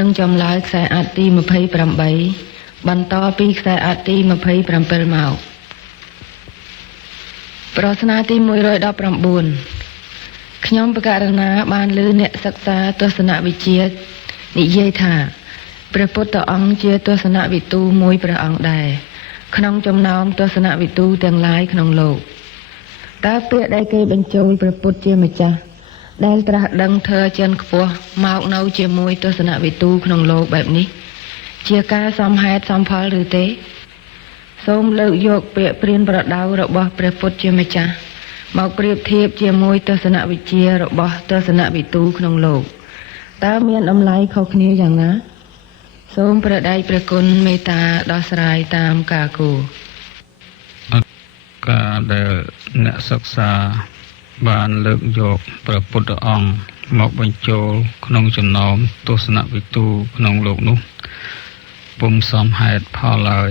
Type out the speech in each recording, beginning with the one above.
នឹងចម្លើយខ្សែអត្ថទី28បន្តពីខ្សែអត្ថទី27មកប្រស្នាទី119ខ្ញុំបករណាបានឮអ្នកសិក្សាទស្សនវិជ្ជានិយាយថាព្រះពុទ្ធអង្គជាទស្សនវិទូមួយព្រះអង្គដែរក្នុងចំណោមទស្សនវិទូទាំងឡាយក្នុងលោកតើពាក្យដែលគេបញ្ចូលព្រះពុទ្ធជាម្ចាស់ដែលត្រាស់ដឹងធម៌ចិនខ្ពស់មកនៅជាមួយទស្សនវិទូក្នុងលោកបែបនេះជាការសមហេតុសមផលឬទេសូមលើកយកពាក្យព្រានប្រដៅរបស់ព្រះពុទ្ធជាម្ចាស់មកប្រៀបធៀបជាមួយទស្សនវិជ្ជារបស់ទស្សនវិទូក្នុងលោកតើមានតម្លៃខុសគ្នាយ៉ាងណាសូមព្រះដៃព្រះគុណមេត្តាដោះស្រាយតាមការគូការដែលអ្នកសិក្សាបានលើកយកព្រះពុទ្ធអង្គមកបញ្ចូលក្នុងចំណោមទស្សនវិទូក្នុងលោកនោះពុំសមហេតុផលឡើយ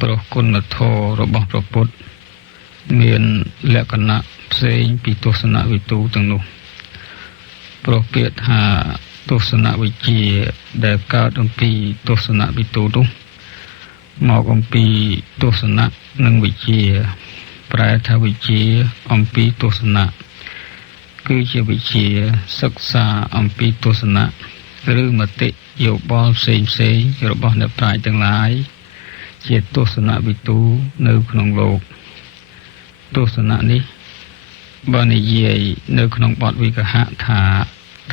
ព្រោះគុណធម៌របស់ព្រះពុទ្ធមានលក្ខណៈផ្សេងពីទស្សនវិទូទាំងនោះព្រោះពាក្យថាទស្សនវិជ្ជាដែលកើតអំពីទស្សនវិទូនោះមកអំពីទស្សនៈនិងវិជ្ជាប្រែថាវិជ្ជាអំពីទស្សនៈគឺជាវិជ្ជាសិក្សាអំពីទស្សនៈឬមតិយោបល់ផ្សេងរបស់អ្នកប្រាជ្ញទាំងឡាយជាទស្សនវិទូនៅក្នុងលោកទស្សនៈនេះបាននិយាយនៅក្នុងបទវិកហៈថា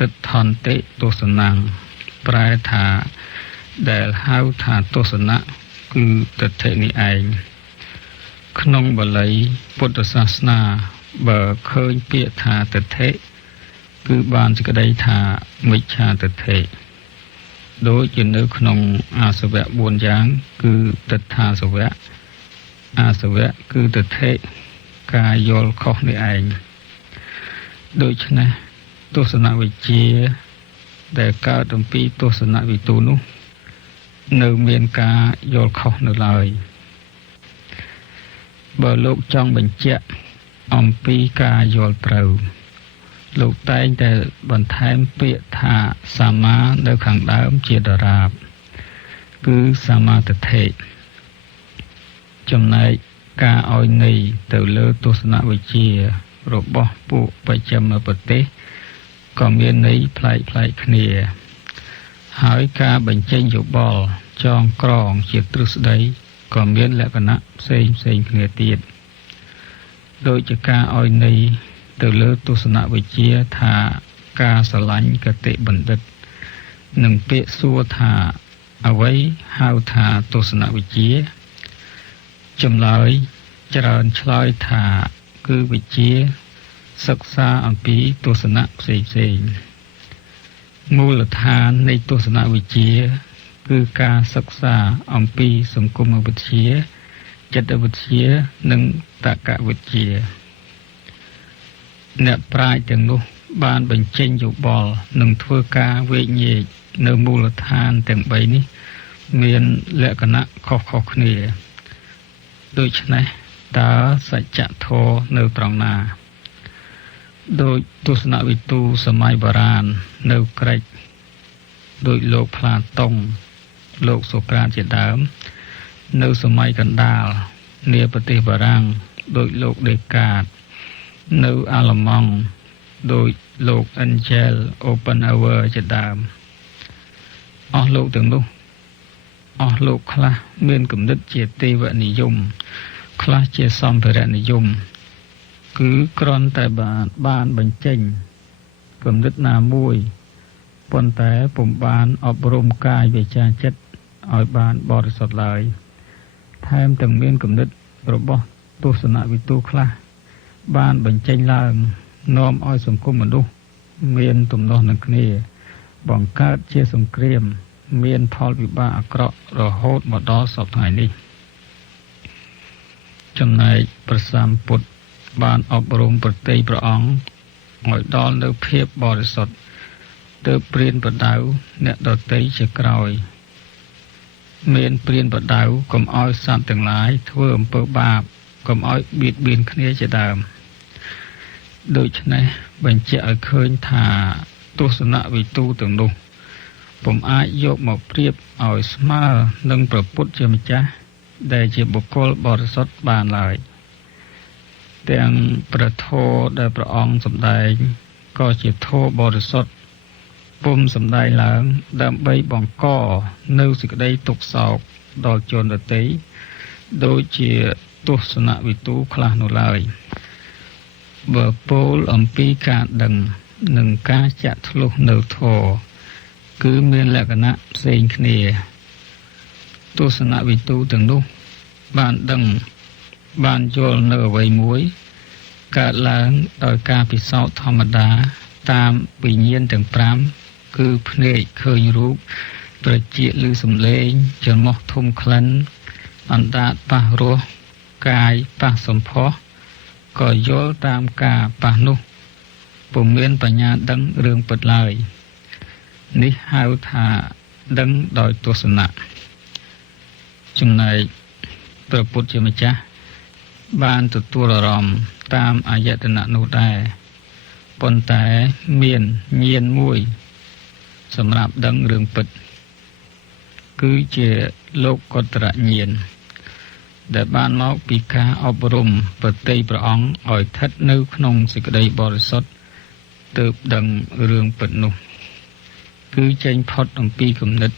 ទិដ្ឋន្តិទស្សនំប្រែថាដែលហៅថាទស្សនៈគឺទិដ្ឋិនេះឯងក្នុងបាលីពុទ្ធសាសនាបើឃើញពាក្យថាទិដ្ឋិគឺបានសេចក្តីថាមិច្ឆាទិដ្ឋិដូចជានៅក្នុងអាសវៈ4យ៉ាងគឺទិដ្ឋាសវៈអាសវៈគឺទិដ្ឋិការយល់ខុសនេះឯងដូច្នេះទស្សនវិជ្ជាដែលកើតអំពីទស្សនវិទូនោះនៅមានការយល់ខុសនៅឡើយបើលោកចង់បញ្ជាក់អំពីការយល់ត្រូវលោកតែងតែបន្ថែមពាក្យថាសាមានៅខាងដើមជាដរាបគឺសាមាទិដ្ឋិចំណែកការឲ្យន័យទៅលើទស្សនវិជ្ជារបស់ពួកបច្ចឹមប្រទេសក៏មានន័យប្លែកគ្នាហើយការបញ្ចេញយោបល់ចងក្រងជាទ្រឹស្ដីក៏មានលក្ខណៈផ្សេងគ្នាទៀតដូចជាការឲ្យន័យទៅលើទស្សនវិជ្ជាថាការស្រឡាញ់គតិបណ្ឌិតនិងពាក្យសួរថាអ្វីហៅថាទស្សនវិជ្ជាចម្លើយច្រើនឆ្លើយថាគឺវិជ្ជាសិក្សាអំពីទស្សនៈផ្សេងមូលដ្ឋាននៃទស្សនវិជ្ជាគឺការសិក្សាអំពីសង្គមវិទ្យាចិត្តវិទ្យានិងតក្កវិទ្យាអ្នកប្រាជ្ញទាំងនោះបានបញ្ចេញយោបល់និងធ្វើការវែកញែកនៅមូលដ្ឋានទាំង3នេះមានលក្ខណៈខុសគ្នាដូច្នេះតើសច្ចធម៌នៅត្រង់ណាដោយទស្សនវិទូសម័យបុរាណនៅក្រិចដោយលោកផ្លាតុងលោកសូក្រាតជាដើមនៅសម័យកណ្ដាលនាប្រទេសបារាំងដោយលោកដេកាតនៅអាល្លឺម៉ង់ដោយលោក Angel Oppenheimer ជាដើមអស់លោកទាំងនោះអស់លោកខ្លះមានគំនិតជាទេវនិយមខ្លះជាសម្ភារៈនិយមគឺគ្រាន់តែបានបញ្ចេញគំនិតណាមួយប៉ុន្តែពុំបានអប់រំកាយវាចាចិត្តឲ្យបានបរិសុទ្ធឡើយថែមទាំងមានគំនិតរបស់ទស្សនវិទូខ្លះបានបញ្ចេញឡើងនាំឲ្យសង្គមមនុស្សមានទំនាស់នឹងគ្នាបង្កើតជាសង្គ្រាមមានផលវិបាកអាក្រក់រហូតមកដល់សព្វថ្ងៃនេះចំណែកព្រះសម្ពុទ្ធបានអប់រំប្រតិព្រះអង្គឲ្យដល់នៅភាពបរិសុទ្ធទើបព្រានប្រដៅអ្នកដទៃជាក្រោយមានព្រានប្រដៅកុំឲ្យសត្វទាំងឡាយធ្វើអំពើបាបកុំឲ្យបៀតបៀនគ្នាជាដើមដូច្នេះបញ្ជាក់ឲ្យឃើញថាទស្សនវិទូទាំងនោះ ពុំអាចយកមកប្រៀបឲ្យស្មើនឹងព្រះពុទ្ធជាម្ចាស់ដែលជាបុគ្គលបរិសុទ្ធបានឡើយទាំងព្រះធម៌ដែលព្រះអង្គសម្ដែងក៏ជាធម៌បរិសុទ្ធពុំសម្ដែងឡើងដើម្បីបង្កនៅសេចក្តីទុក្ខសោកដល់ជនដទៃដូចជាទស្សនវិទូខ្លះនោះឡើយបើពោលអំពីការដឹងនិងការចាក់ធ្លុះនៅធម៌គឺមានលក្ខណៈផ្សេងគ្នាទស្សនវិទូទាំងនោះបានដឹងបានយល់នៅអ្វីមួយកើតឡើងដោយការពិសោធន៍ធម្មតាតាមវិញ្ញាណទាំង5គឺភ្នែកឃើញរូបត្រចៀកឬសំឡេងច្រមុះធំក្លិនអណ្ដាតប៉ះរសកាយប៉ះសម្ផស្សក៏យល់តាមការប៉ះនោះពុំមានបញ្ញាដឹងរឿងពិតឡើយនេះហៅថាដឹងដោយទស្សនៈចំណែកព្រះពុទ្ធជាម្ចាស់បានទទួលអារម្មណ៍តាមអាយតនៈនោះដែរប៉ុន្តែមានញាណមួយសម្រាប់ដឹងរឿងពិតគឺជាលោកកតរញាណដែលបានមកពីការអប់រំប្រតិព្រះអង្គឲ្យស្ថិតនៅក្នុងសេចក្តីបរិសុទ្ធទើបដឹងរឿងពិតនោះគឺចេញផុតអំពីគំនិត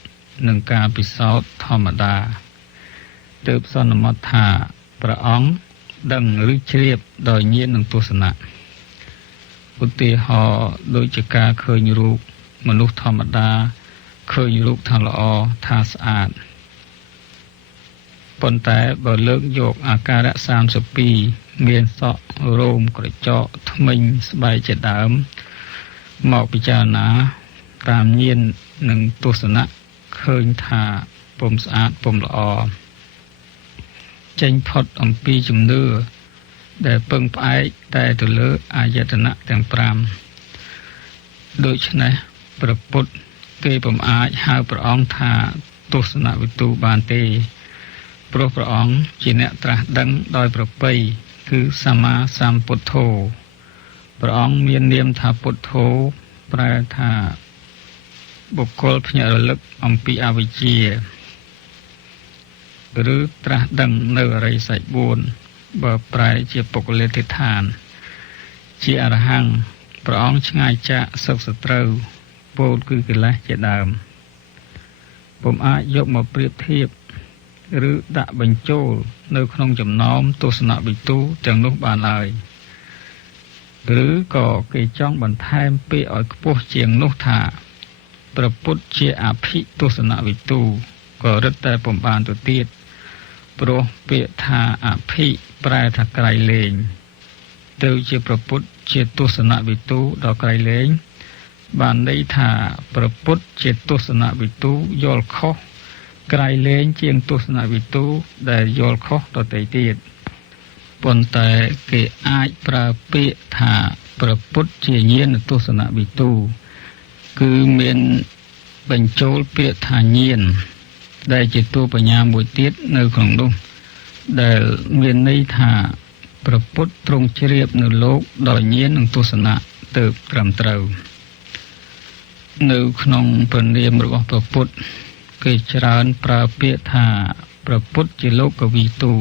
និងការពិសោធន៍ធម្មតាទើបសន្មតថាព្រះអង្គដឹងឬជ្រាបដោយញាណនិងទស្សនៈឧទាហរណ៍ដូចជាការឃើញរូបមនុស្សធម្មតាឃើញរូបថាល្អថាស្អាតប៉ុន្តែបើលើកយកអាការៈ32មានសក់រោមក្រចកធ្មេញស្បែកជាដើមមកពិចារណាតាមញាណនិងទស្សនៈឃើញថាពុំស្អាតពុំល្អចេញផុតអំពីជំនឿដែលពឹងផ្អែកតែទៅលើអាយតនៈទាំង5ដូច្នេះព្រះពុទ្ធគេពុំអាចហៅព្រះអង្គថាទស្សនវិទូបានទេព្រោះព្រះអង្គជាអ្នកត្រាស់ដឹងដោយប្រពៃគឺសម្មាសម្ពុទ្ធោព្រះអង្គមាននាមថាពុទ្ធោប្រែថាបុគ្គលភ្ញាក់រលឹកអំពីអវិជ្ជាឬត្រាស់ដឹងនៅអរិយសច្ច4បើប្រែជាពុគលាធិដ្ឋានជាអរហង្គព្រះអង្គឆ្ងាយចាកសុខសត្រូវពោលគឺកិលេសជាដើមពុំអាចយកមកប្រៀបធៀបឬដាក់បញ្ចូលនៅក្នុងចំណោមទស្សនវិទូទាំងនោះបានឡើយឬក៏គេចង់បន្ថែមពាក្យឲ្យខ្ពស់ជាងនោះថាព្រះពុទ្ធជាអភិទស្សនវិទូក៏រឹតតែពុំបានទៅទៀតព្រោះពាក្យថាអភិប្រែថាក្រៃលែងទៅជាព្រះពុទ្ធជាទស្សនវិទូដល់ក្រៃលែងបានន័យថាព្រះពុទ្ធជាទស្សនវិទូយល់ខុសក្រៃលែងជាងទស្សនវិទូដែលយល់ខុសដទៃទៀតប៉ុន្តែគេអាចប្រើពាក្យថាព្រះពុទ្ធជាញាណទស្សនវិទូគឺមានបញ្ចូលពាក្យថាញាណដែលជាតួបញ្ញាមួយទៀតនៅក្នុងនោះដែលមានន័យថាព្រះពុទ្ធទ្រង់ជ្រាបនៅលោកដោយញាណនិងទស្សនៈទើបត្រឹមត្រូវនៅក្នុងព្រះនាមរបស់ព្រះពុទ្ធគេច្រើនប្រើពាក្យថាព្រះពុទ្ធជាលោកវិទូ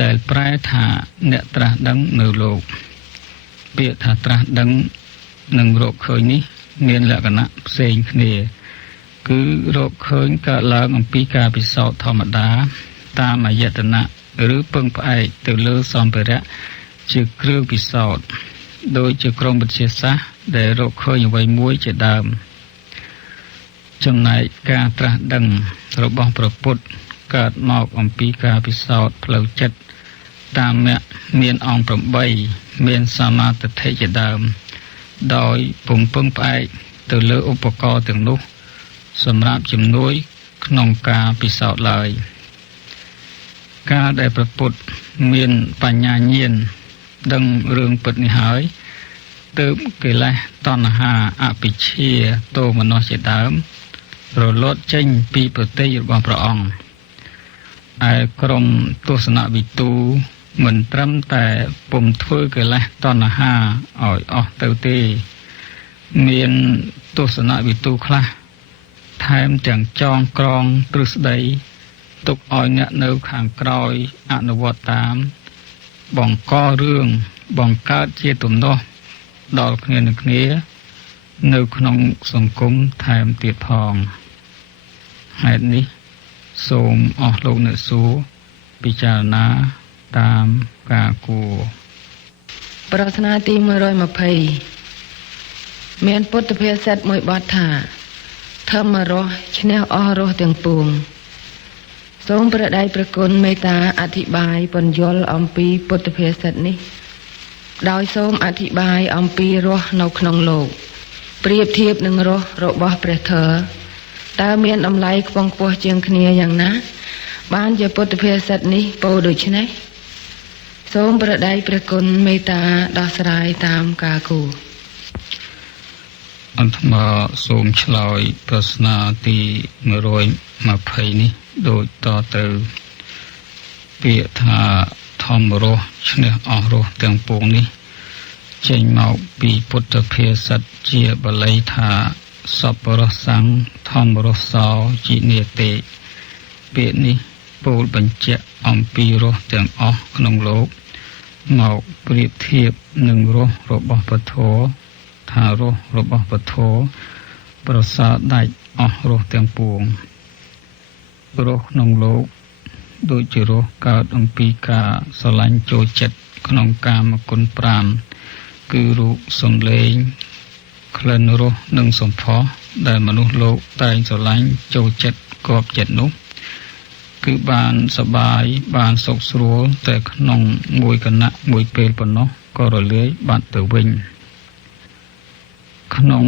ដែលប្រែថាអ្នកត្រាស់ដឹងនៅលោកពាក្យថាត្រាស់ដឹងនិងរកឃើញនេះមានលក្ខណៈផ្សេងគ្នាគឺរកឃើញកើតឡើងអំពីការពិសោធន៍ធម្មតាតាមអាយតនៈឬពឹងផ្អែកទៅលើសម្ភារៈជាគ្រឿងពិសោធន៍ដោយជាក្រុមវិទ្យាសាស្ត្រដែលរកឃើញអ្វីមួយជាដើមចំណែកការត្រាស់ដឹងរបស់ព្រះពុទ្ធកើតមកអំពីការពិសោធន៍ផ្លូវចិត្តតាមមគ្គមានអង្គ8មានសមាទិដ្ឋិជាដើមដោយពុំពឹងផ្អែកទៅលើឧបករណ៍ទាំងនោះសម្រាប់ជំនួយក្នុងការពិសោធន៍ឡើយការដែលព្រះពុទ្ធមានបញ្ញាញាណដឹងរឿងពិតនេះហើយទើបកិលេសតណ្ហាអវិជ្ជាទោមនស្សជាដើមរលត់ចេញពីប្រតិរបស់ព្រះអង្គឯក្រុមទស្សនវិទូមិនត្រឹមតែពុំធ្វើកិលេសតណ្ហាឲ្យអស់ទៅទេមានទស្សនវិទូខ្លះ มទាំងចងក្រងទ្រឹស្ដីទុកឲ្យអ្នកនៅខាងក្រោយអនុវត្តតាមបង្ករឿងបង្កើតជាទំនាស់ដល់គ្នានឹងគ្នានៅក្នុងសង្គមថែមទៀតផងហេតុនេះសូមអស់លោកអ្នកសួរពិចារណាតាមការគួរប្រស្នាទី120មានពុទ្ធភាសិតមួយបទថាធម្មរស់ឈ្នះអស់រស់ទាំងពួងសូមព្រះដៃព្រះគុណមេត្តាអធិប្បាយពន្យល់អំពីពុទ្ធភាសិតនេះដោយសូមអធិប្បាយអំពីរស់នៅក្នុងលោកប្រៀបធៀបនឹងរស់របស់ព្រះធម៌តើមានតម្លៃខ្ពង់ខ្ពស់ជាងគ្នាយ៉ាងណាបានជាពុទ្ធភាសិតនេះពោលដូច្នេះសូមព្រះដៃព្រះគុណមេត្តាដោះស្រាយតាមការគួរអន្តមាសូមឆ្លើយប្រស្នាទី120នេះដូចតទៅពាក្យថាធម្មរស់ឈ្នះអស់រស់ទាំងពួងនេះចេញមកពីពុទ្ធភាសិតជាបាលីថាសពរសੰធម្មរសោជីនេតិពាក្យនេះពោលបញ្ជាក់អំពីរស់ទាំងអស់ក្នុងលោកមកប្រៀបធៀបនឹងរស់របស់ពធថារស់របស់ពធប្រសើរដាច់អស់រស់ទាំងពួងរស់ក្នុងលោកដូចជារស់កើតអំពីការស្រឡាញ់ចូលចិត្តក្នុងកាមគុណ5គឺរូបសំឡេងក្លិនរសនិងសម្ផស្សដែលមនុស្សលោកតែងស្រឡាញ់ចូលចិត្តគប់ចិត្តនោះគឺបានសប្បាយបានសុខស្រួលតែក្នុងមួយគណៈមួយពេលប៉ុណ្ណោះក៏រលាយបាត់ទៅវិញក្នុង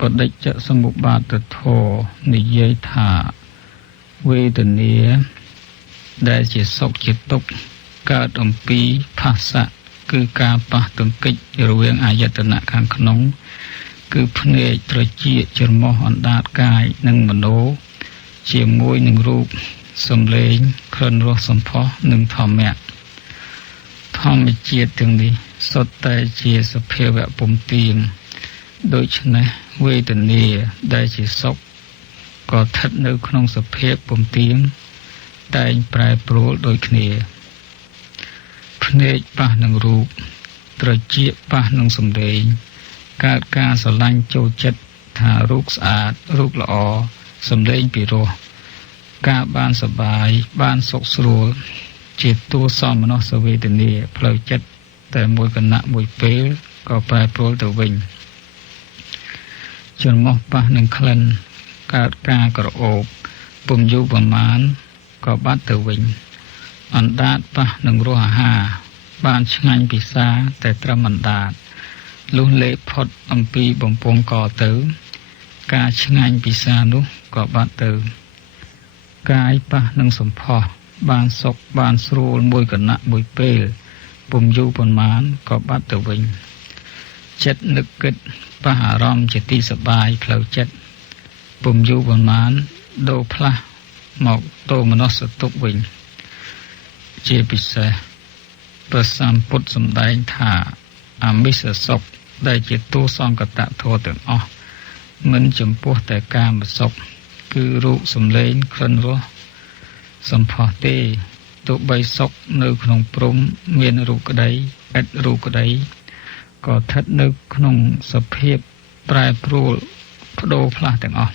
បដិច្ចសមុប្បាទធម៌និយាយថាវេទនាដែលជាសុខជាទុក្ខកើតអំពីផស្សៈគឺការប៉ះទង្គិចរវាងអាយតនៈខាងក្នុងគឺភ្នែកត្រចៀកច្រមុះអណ្ដាតកាយនិងមโนជាមួយនឹងរូបសំឡេងក្លិនរសសម្ផស្សនិងធម្មៈធម្មជាតិទាំងនេះសុទ្ធតែជាសភាវៈពុំទៀងដូច្នេះវេទនាដែលជាសុខក៏ស្ថិតនៅក្នុងសភាពពុំទៀងតែងប្រែប្រួលដូចគ្នាភ្នែកប៉ះនឹងរូបត្រចៀកប៉ះនឹងសំឡេងកើតការស្រឡាញ់ចូលចិត្តថារូបស្អាតរូបល្អសំឡេងពីរោះការបានសប្បាយបានសុខស្រួលជាតួសមនស្សវេទនាផ្លូវចិត្តតែមួយគណៈមួយពេលក៏ប្រែប្រួលទៅវិញច្រមុះប៉ះនឹងក្លិនកើតការក្រអូបពុំយូរប្រមាណក៏បាត់ទៅវិញអណ្ដាតប៉ះនឹងរសអាហារបានឆ្ងាញ់ពិសាតែត្រឹមអណ្ដាតលុះលេបផុតអំពីបំពង់កទៅការឆ្ងាញ់ពិសានោះក៏បាត់ទៅកាយប៉ះនឹងសម្ផស្សបានសុខបានស្រួលមួយគណៈមួយពេលពុំយូរប៉ុន្មានក៏បាត់ទៅវិញចិត្តនឹកគិតប៉ះអារម្មណ៍ជាទីសប្បាយផ្លូវចិត្តពុំយូរប៉ុន្មានដូរផ្លាស់មកតោមនស្សទុក្ខវិញជាពិសេសព្រះសម្ពុទ្ធសម្ដែងថាអមិសសុខដែលជាតួសង្កតធម៌ទាំងអស់មិនចំពោះតែកាមសុខគឺរូបសំឡេងក្លិនរសសម្ផស្សទេទោះបីសុខនៅក្នុងព្រំមានរូបក្តីឥតរូបក្តីក៏ស្ថិតនៅក្នុងសភាពប្រែប្រួលបដូរផ្លាស់ទាំងអស់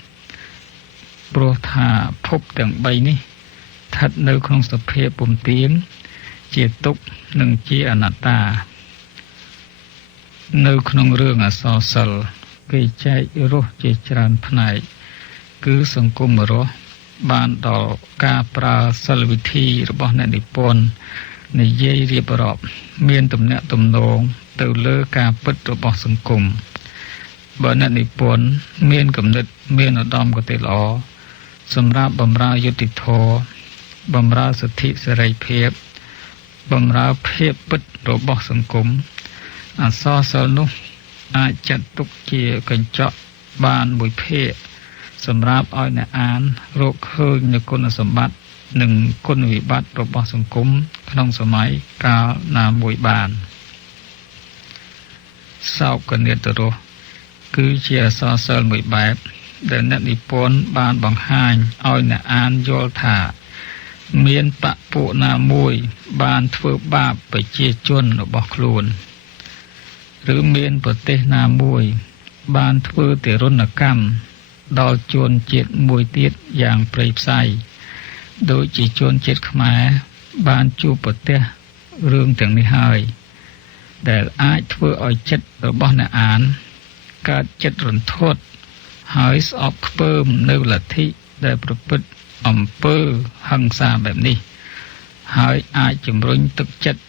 ព្រោះថាភពទាំង3នេះស្ថិតនៅក្នុងសភាពពុំទៀងជាទុក្ខនិងជាអនត្តានៅក្នុងរឿងអសរសិល្ប៍គេចែករស់ជាច្រើនផ្នែកគឺសង្គមរស់បានដល់ការប្រើសិលវិធីរបស់អ្នកនិពន្ធនិយាយរៀបរាប់មានទំនាក់ទំនងទៅលើការពិតរបស់សង្គមបើអ្នកនិពន្ធមានគំនិតមានឧត្តមគតិល្អសម្រាប់បម្រើយុត្តិធម៌បម្រើសិទ្ធិសេរីភាពបម្រើភាពពិតរបស់សង្គមអសរសិល្ប៍នោះអាចចាត់ទុកជាកញ្ចក់បានមួយភាគសម្រាប់ឲ្យអ្នកអានរកឃើញនូវគុណសម្បត្តិនិងគុណវិបត្តិរបស់សង្គមក្នុងសម័យកាលណាមួយបានសោកនិតរស់គឺជាអសរសិល្ប៍មួយបែប ដែលអ្នកនិពន្ធបានបង្ហាញឲ្យអ្នកអានយល់ថាមានបពុណាមួយបានធ្វើបាបប្រជាជនរបស់ខ្លួនឬមានប្រទេសណាមួយបានធ្វើទារុណកម្មដល់ជនជាតិមួយទៀតយ៉ាងព្រៃផ្សៃដូចជាជនជាតិខ្មែរបានជួបប្រទះរឿងទាំងនេះហើយដែលអាចធ្វើឲ្យចិត្តរបស់អ្នកអានកើតចិត្តរន្ធត់ហើយស្អប់ខ្ពើមនៅលទ្ធិដែលប្រព្រឹត្តអំពើហិង្សាបែបនេះហើយអាចជំរុញទឹកចិត្ត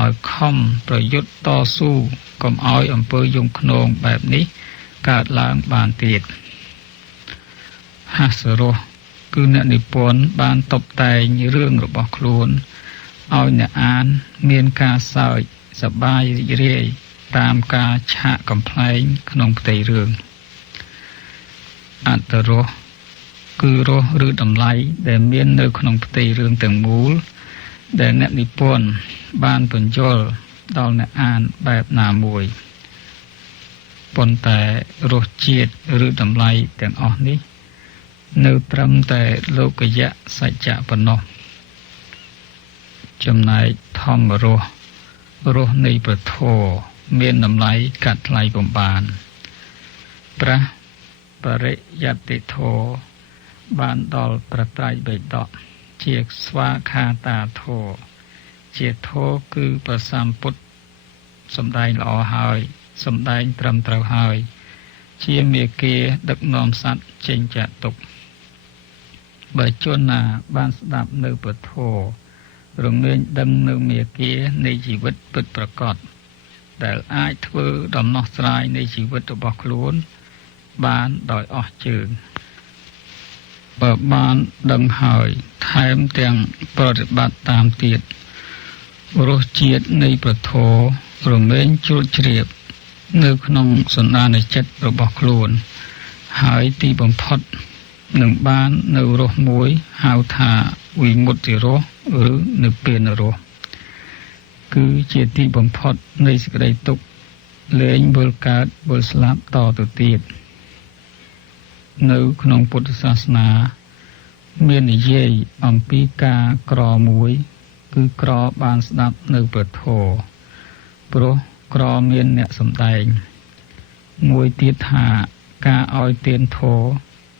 ឲ្យខំប្រយុទ្ធតស៊ូកុំឲ្យអំពើយំខ្នងបែបនេះកើតឡើងបានទៀតហាសរោះគឺអ្នកនិពន្ធបានតុបតែងរឿងរបស់ខ្លួនឲ្យអ្នកអានមានការសើចសប្បាយរីករាយតាមការឆាកកំប្លែងក្នុងផ្ទៃរឿងអត្ថរសគឺរសឬតម្លៃដែលមាននៅក្នុងផ្ទៃរឿងទាំងមូលដែលអ្នកនិពន្ធបានបញ្យល់ដល់អ្នកអានបែបណាមួយប៉ុន្តែរសជាតិឬតម្លៃទាំងអស់នេះនៅត្រឹមតែលោកយៈសច្ចៈប៉ុណ្ណោះចំណែកធម្មរសនៃព្រះធម៌មានតម្លៃកាត់ថ្លៃបំបានព្រះបរិយត្តិធម៌បានដល់ព្រះត្រៃបិដកជាស្វាខាតាធម៌ជាធម៌គឺព្រះសម្ពុទ្ធសម្ដែងល្អហើយសម្ដែងត្រឹមត្រូវហើយជាមេគាដឹកនាំសត្វចេញចាកទុក្ខបើជនណាបានស្ដាប់នៅពធរងាញដឹងនៅមេគានៃជីវិតពិតប្រាកដដែលអាចធ្វើដំណោះស្រាយនៃជីវិតរបស់ខ្លួនបានដោយអស់ជើងបើបានដឹងហើយថែមទាំងប្រតិបត្តិតាមទៀតរសជាតិនៃពធរងាញជ្រួតជ្រាបនៅក្នុងសន្តានចិត្តរបស់ខ្លួនហើយទីបំផុតនឹងបាននៅរសមួយហៅថាវិមុតតិរសឬនិព្វានរសគឺជាទីបំផុតនៃសេចក្តីទុក្ខលែងវិលកើតវិលស្លាប់តទៅទៀតនៅក្នុងពុទ្ធសាសនាមាននិយាយអំពីការក្រមួយគឺក្របានស្ដាប់នៅព្រះធម៌ព្រោះក្រមានអ្នកសម្ដែងមួយទៀតថាការឲ្យទានធម៌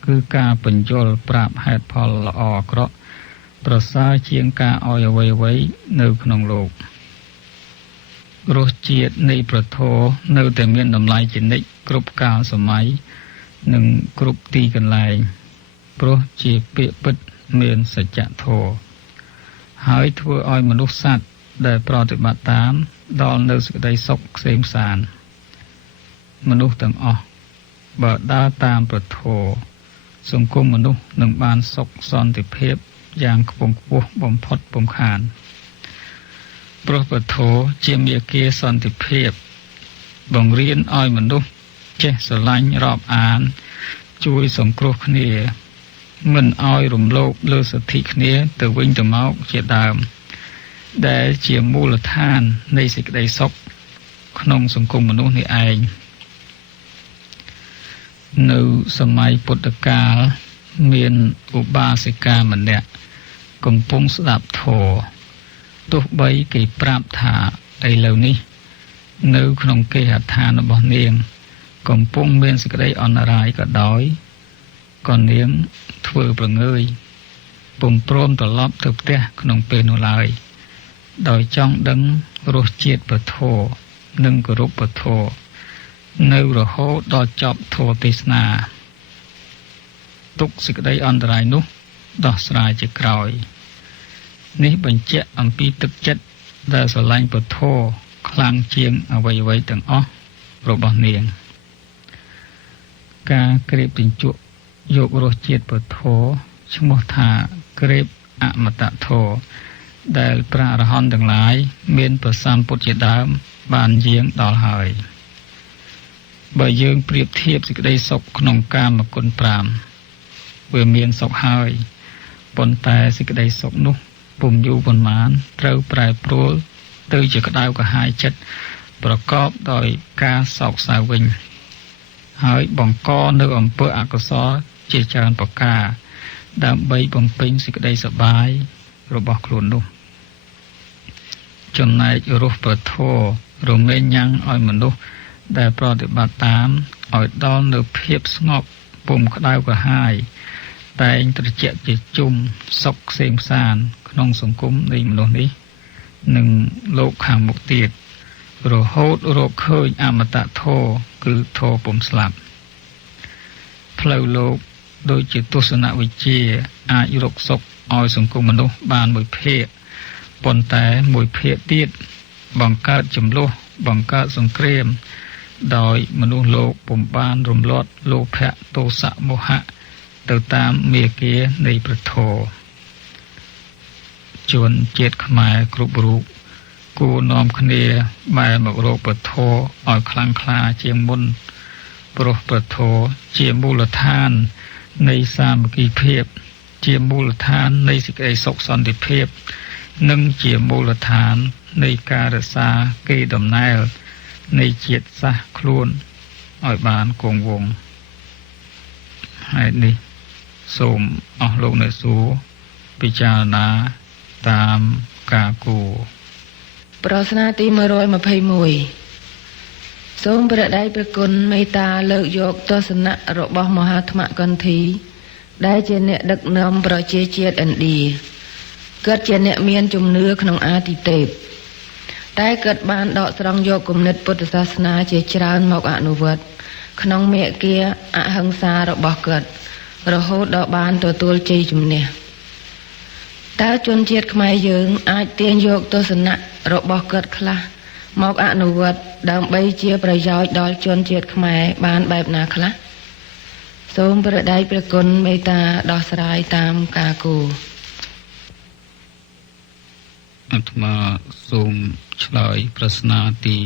គឺការបញ្យល់ប្រាប់ហេតុផលល្អអាក្រក់ប្រសើរជាងការឲ្យអ្វីៗនៅក្នុងโลกរសជាតិនៃព្រះធម៌នៅតែមានតម្លៃជានិច្ចគ្រប់កាលសម័យនិងគ្រប់ទីកន្លែងព្រោះជាពាក្យពិតមានសច្ចធម៌ហើយធ្វើឲ្យមនុស្សសត្វដែលប្រតិបត្តិតាមដល់នៅសេចក្តីសុខក្សេមសាន្តមនុស្សទាំងអស់បើដើរតាមព្រះធម៌សង្គមមនុស្សនឹងបានសុខសន្តិភាពយ៉ាងខ្ពង់ខ្ពស់បំផុតពំខានព្រោះព្រះធម៌ជាមាគ៌ាសន្តិភាពបង្រៀនឲ្យមនុស្សចេះស្រឡាញ់រាប់អានជួយសង្គ្រោះគ្នាមិនឲ្យរំលោភលើសិទ្ធិគ្នាទៅវិញទៅមកជាដើមដែលជាមូលដ្ឋាននៃសេចក្តីសុខក្នុងសង្គមមនុស្សនេះឯងនៅសម័យពុទ្ធកាលមានឧបាសិកាម្នាក់កំពុងស្ដាប់ធម៌ទោះបីគេប្រាប់ថាឥឡូវនេះនៅក្នុងគេហដ្ឋានរបស់នាងកំពុងមានសេចក្តីអន្តរាយក៏ដោយក៏នាងធ្វើប្រងើយពុំព្រមត្រឡប់ទៅផ្ទះក្នុងពេលនោះឡើយដោយចង់ដឹងរសជាតិពធនិងគោរពពធនៅរហូតដល់ចប់ធម៌ទេសនាទុកសេចក្តីអន្តរាយនោះដោះស្រាយជាក្រោយនេះបញ្ជាក់អំពីទឹកចិត្តដែលស្រឡាញ់ពធខ្លាំងជាងអ្វីៗទាំងអស់របស់នាងការក្រេបជញ្ជក់យករសជាតិពធឈ្មោះថាក្រេបអមតធម៌ដែលព្រះអរហន្តទាំងឡាយមានប្រសម្ពុទ្ធជាដើមបានយាងដល់ហើយបើយើងប្រៀបធៀបសេចក្តីសុខក្នុងកាមគុណ5វាមានសុខហើយប៉ុន្តែសេចក្តីសុខនោះពុំយូរប៉ុន្មានត្រូវប្រែប្រួលទៅជាក្តៅក្រហាយចិត្តប្រកបដោយការសោកសៅវិញ ហើយបង្កនៅអំពើអកុសលជាច្រើនប្រការដើម្បីបំពេញសេចក្តីសប្បាយរបស់ខ្លួននោះចំណែករស់ប្រធររមែងញ៉ាំងឲ្យមនុស្សដែលប្រតិបត្តិតាមឲ្យដល់នៅភាពស្ងប់ពុំក្តៅក្រហាយតែងត្រជាក់ជាជុំសុខក្សេមក្សាន្តក្នុងសង្គមនៃមនុស្សនេះនិងលោកខាងមុខទៀតរហូតរកឃើញអមតៈធម៌គឺធម៌ពុំស្លាប់ផ្លូវលោកដូចជាទស្សនវិជ្ជាអាចរកសុខឲ្យសង្គមមនុស្សបានមួយភាគប៉ុន្តែមួយភាគទៀតបង្កើតចំនួនបង្កើតសង្គ្រាមដោយមនុស្សលោកពុំបានរំលត់លោភៈទោសៈមោហៈទៅតាមមាគ៌ានៃព្រះធម៌ជនជាតិខ្មែរគ្រប់រូបគួរនាំគ្នាបែរមករកព្រះធម៌ឲ្យខ្លាំងក្លាជាងមុនព្រោះព្រះធម៌ជាមូលដ្ឋាននៃសាមគ្គីភាពជាមូលដ្ឋាននៃសេចក្តីសុខសន្តិភាពនិងជាមូលដ្ឋាននៃការរក្សាកេរដំណែលនៃជាតិសាសន៍ខ្លួនឲ្យបានគង់វង្សហើយនេះសូមអស់លោកអ្នកសួរពិចារណាតាមការគួរប្រស្នាទី121សូមព្រះដៃព្រះគុណមេត្តាលើកយកទស្សនៈរបស់មហាថ្មកន្ធីដែលជាអ្នកដឹកនាំប្រជាជាតិឥណ្ឌាគាត់ជាអ្នកមានជំនឿក្នុងអាទិទេពតែគាត់បានដកស្រង់យកគំនិតពុទ្ធសាសនាជាច្រើនមកអនុវត្តក្នុងមាគ៌ាអហិង្សារបស់គាត់រហូតដល់បានទទួលជ័យជំនះតើជនជាតិខ្មែរយើងអាចទាញយកទស្សនៈរបស់គាត់ខ្លះមកអនុវត្តដើម្បីជាប្រយោជន៍ដល់ជនជាតិខ្មែរបានបែបណាខ្លះសូមព្រះដៃព្រះគុណមេត្តាដោះស្រាយតាមការគួរអាត្មាសូមឆ្លើយប្រស្នាទី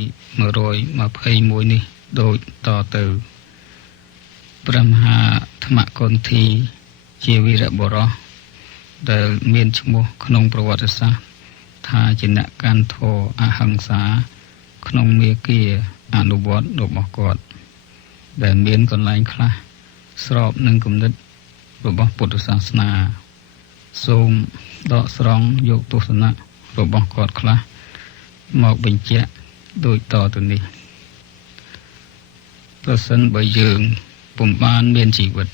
121នេះដូចតទៅព្រះមហាថ្មកន្ធីជាវីរបុរសដែលមានឈ្មោះក្នុងប្រវត្តិសាស្ត្រថាជាអ្នកកាន់ធម៌អហិង្សាក្នុងមាគ៌ាអនុវត្តរបស់គាត់ដែលមានកន្លែងខ្លះស្របនឹងគំនិតរបស់ពុទ្ធសាសនាសូមដកស្រង់យកទស្សនៈរបស់គាត់ខ្លះមកបញ្ជាក់ដូចតទៅនេះប្រសិនបើយើងពុំបានមានជីវិត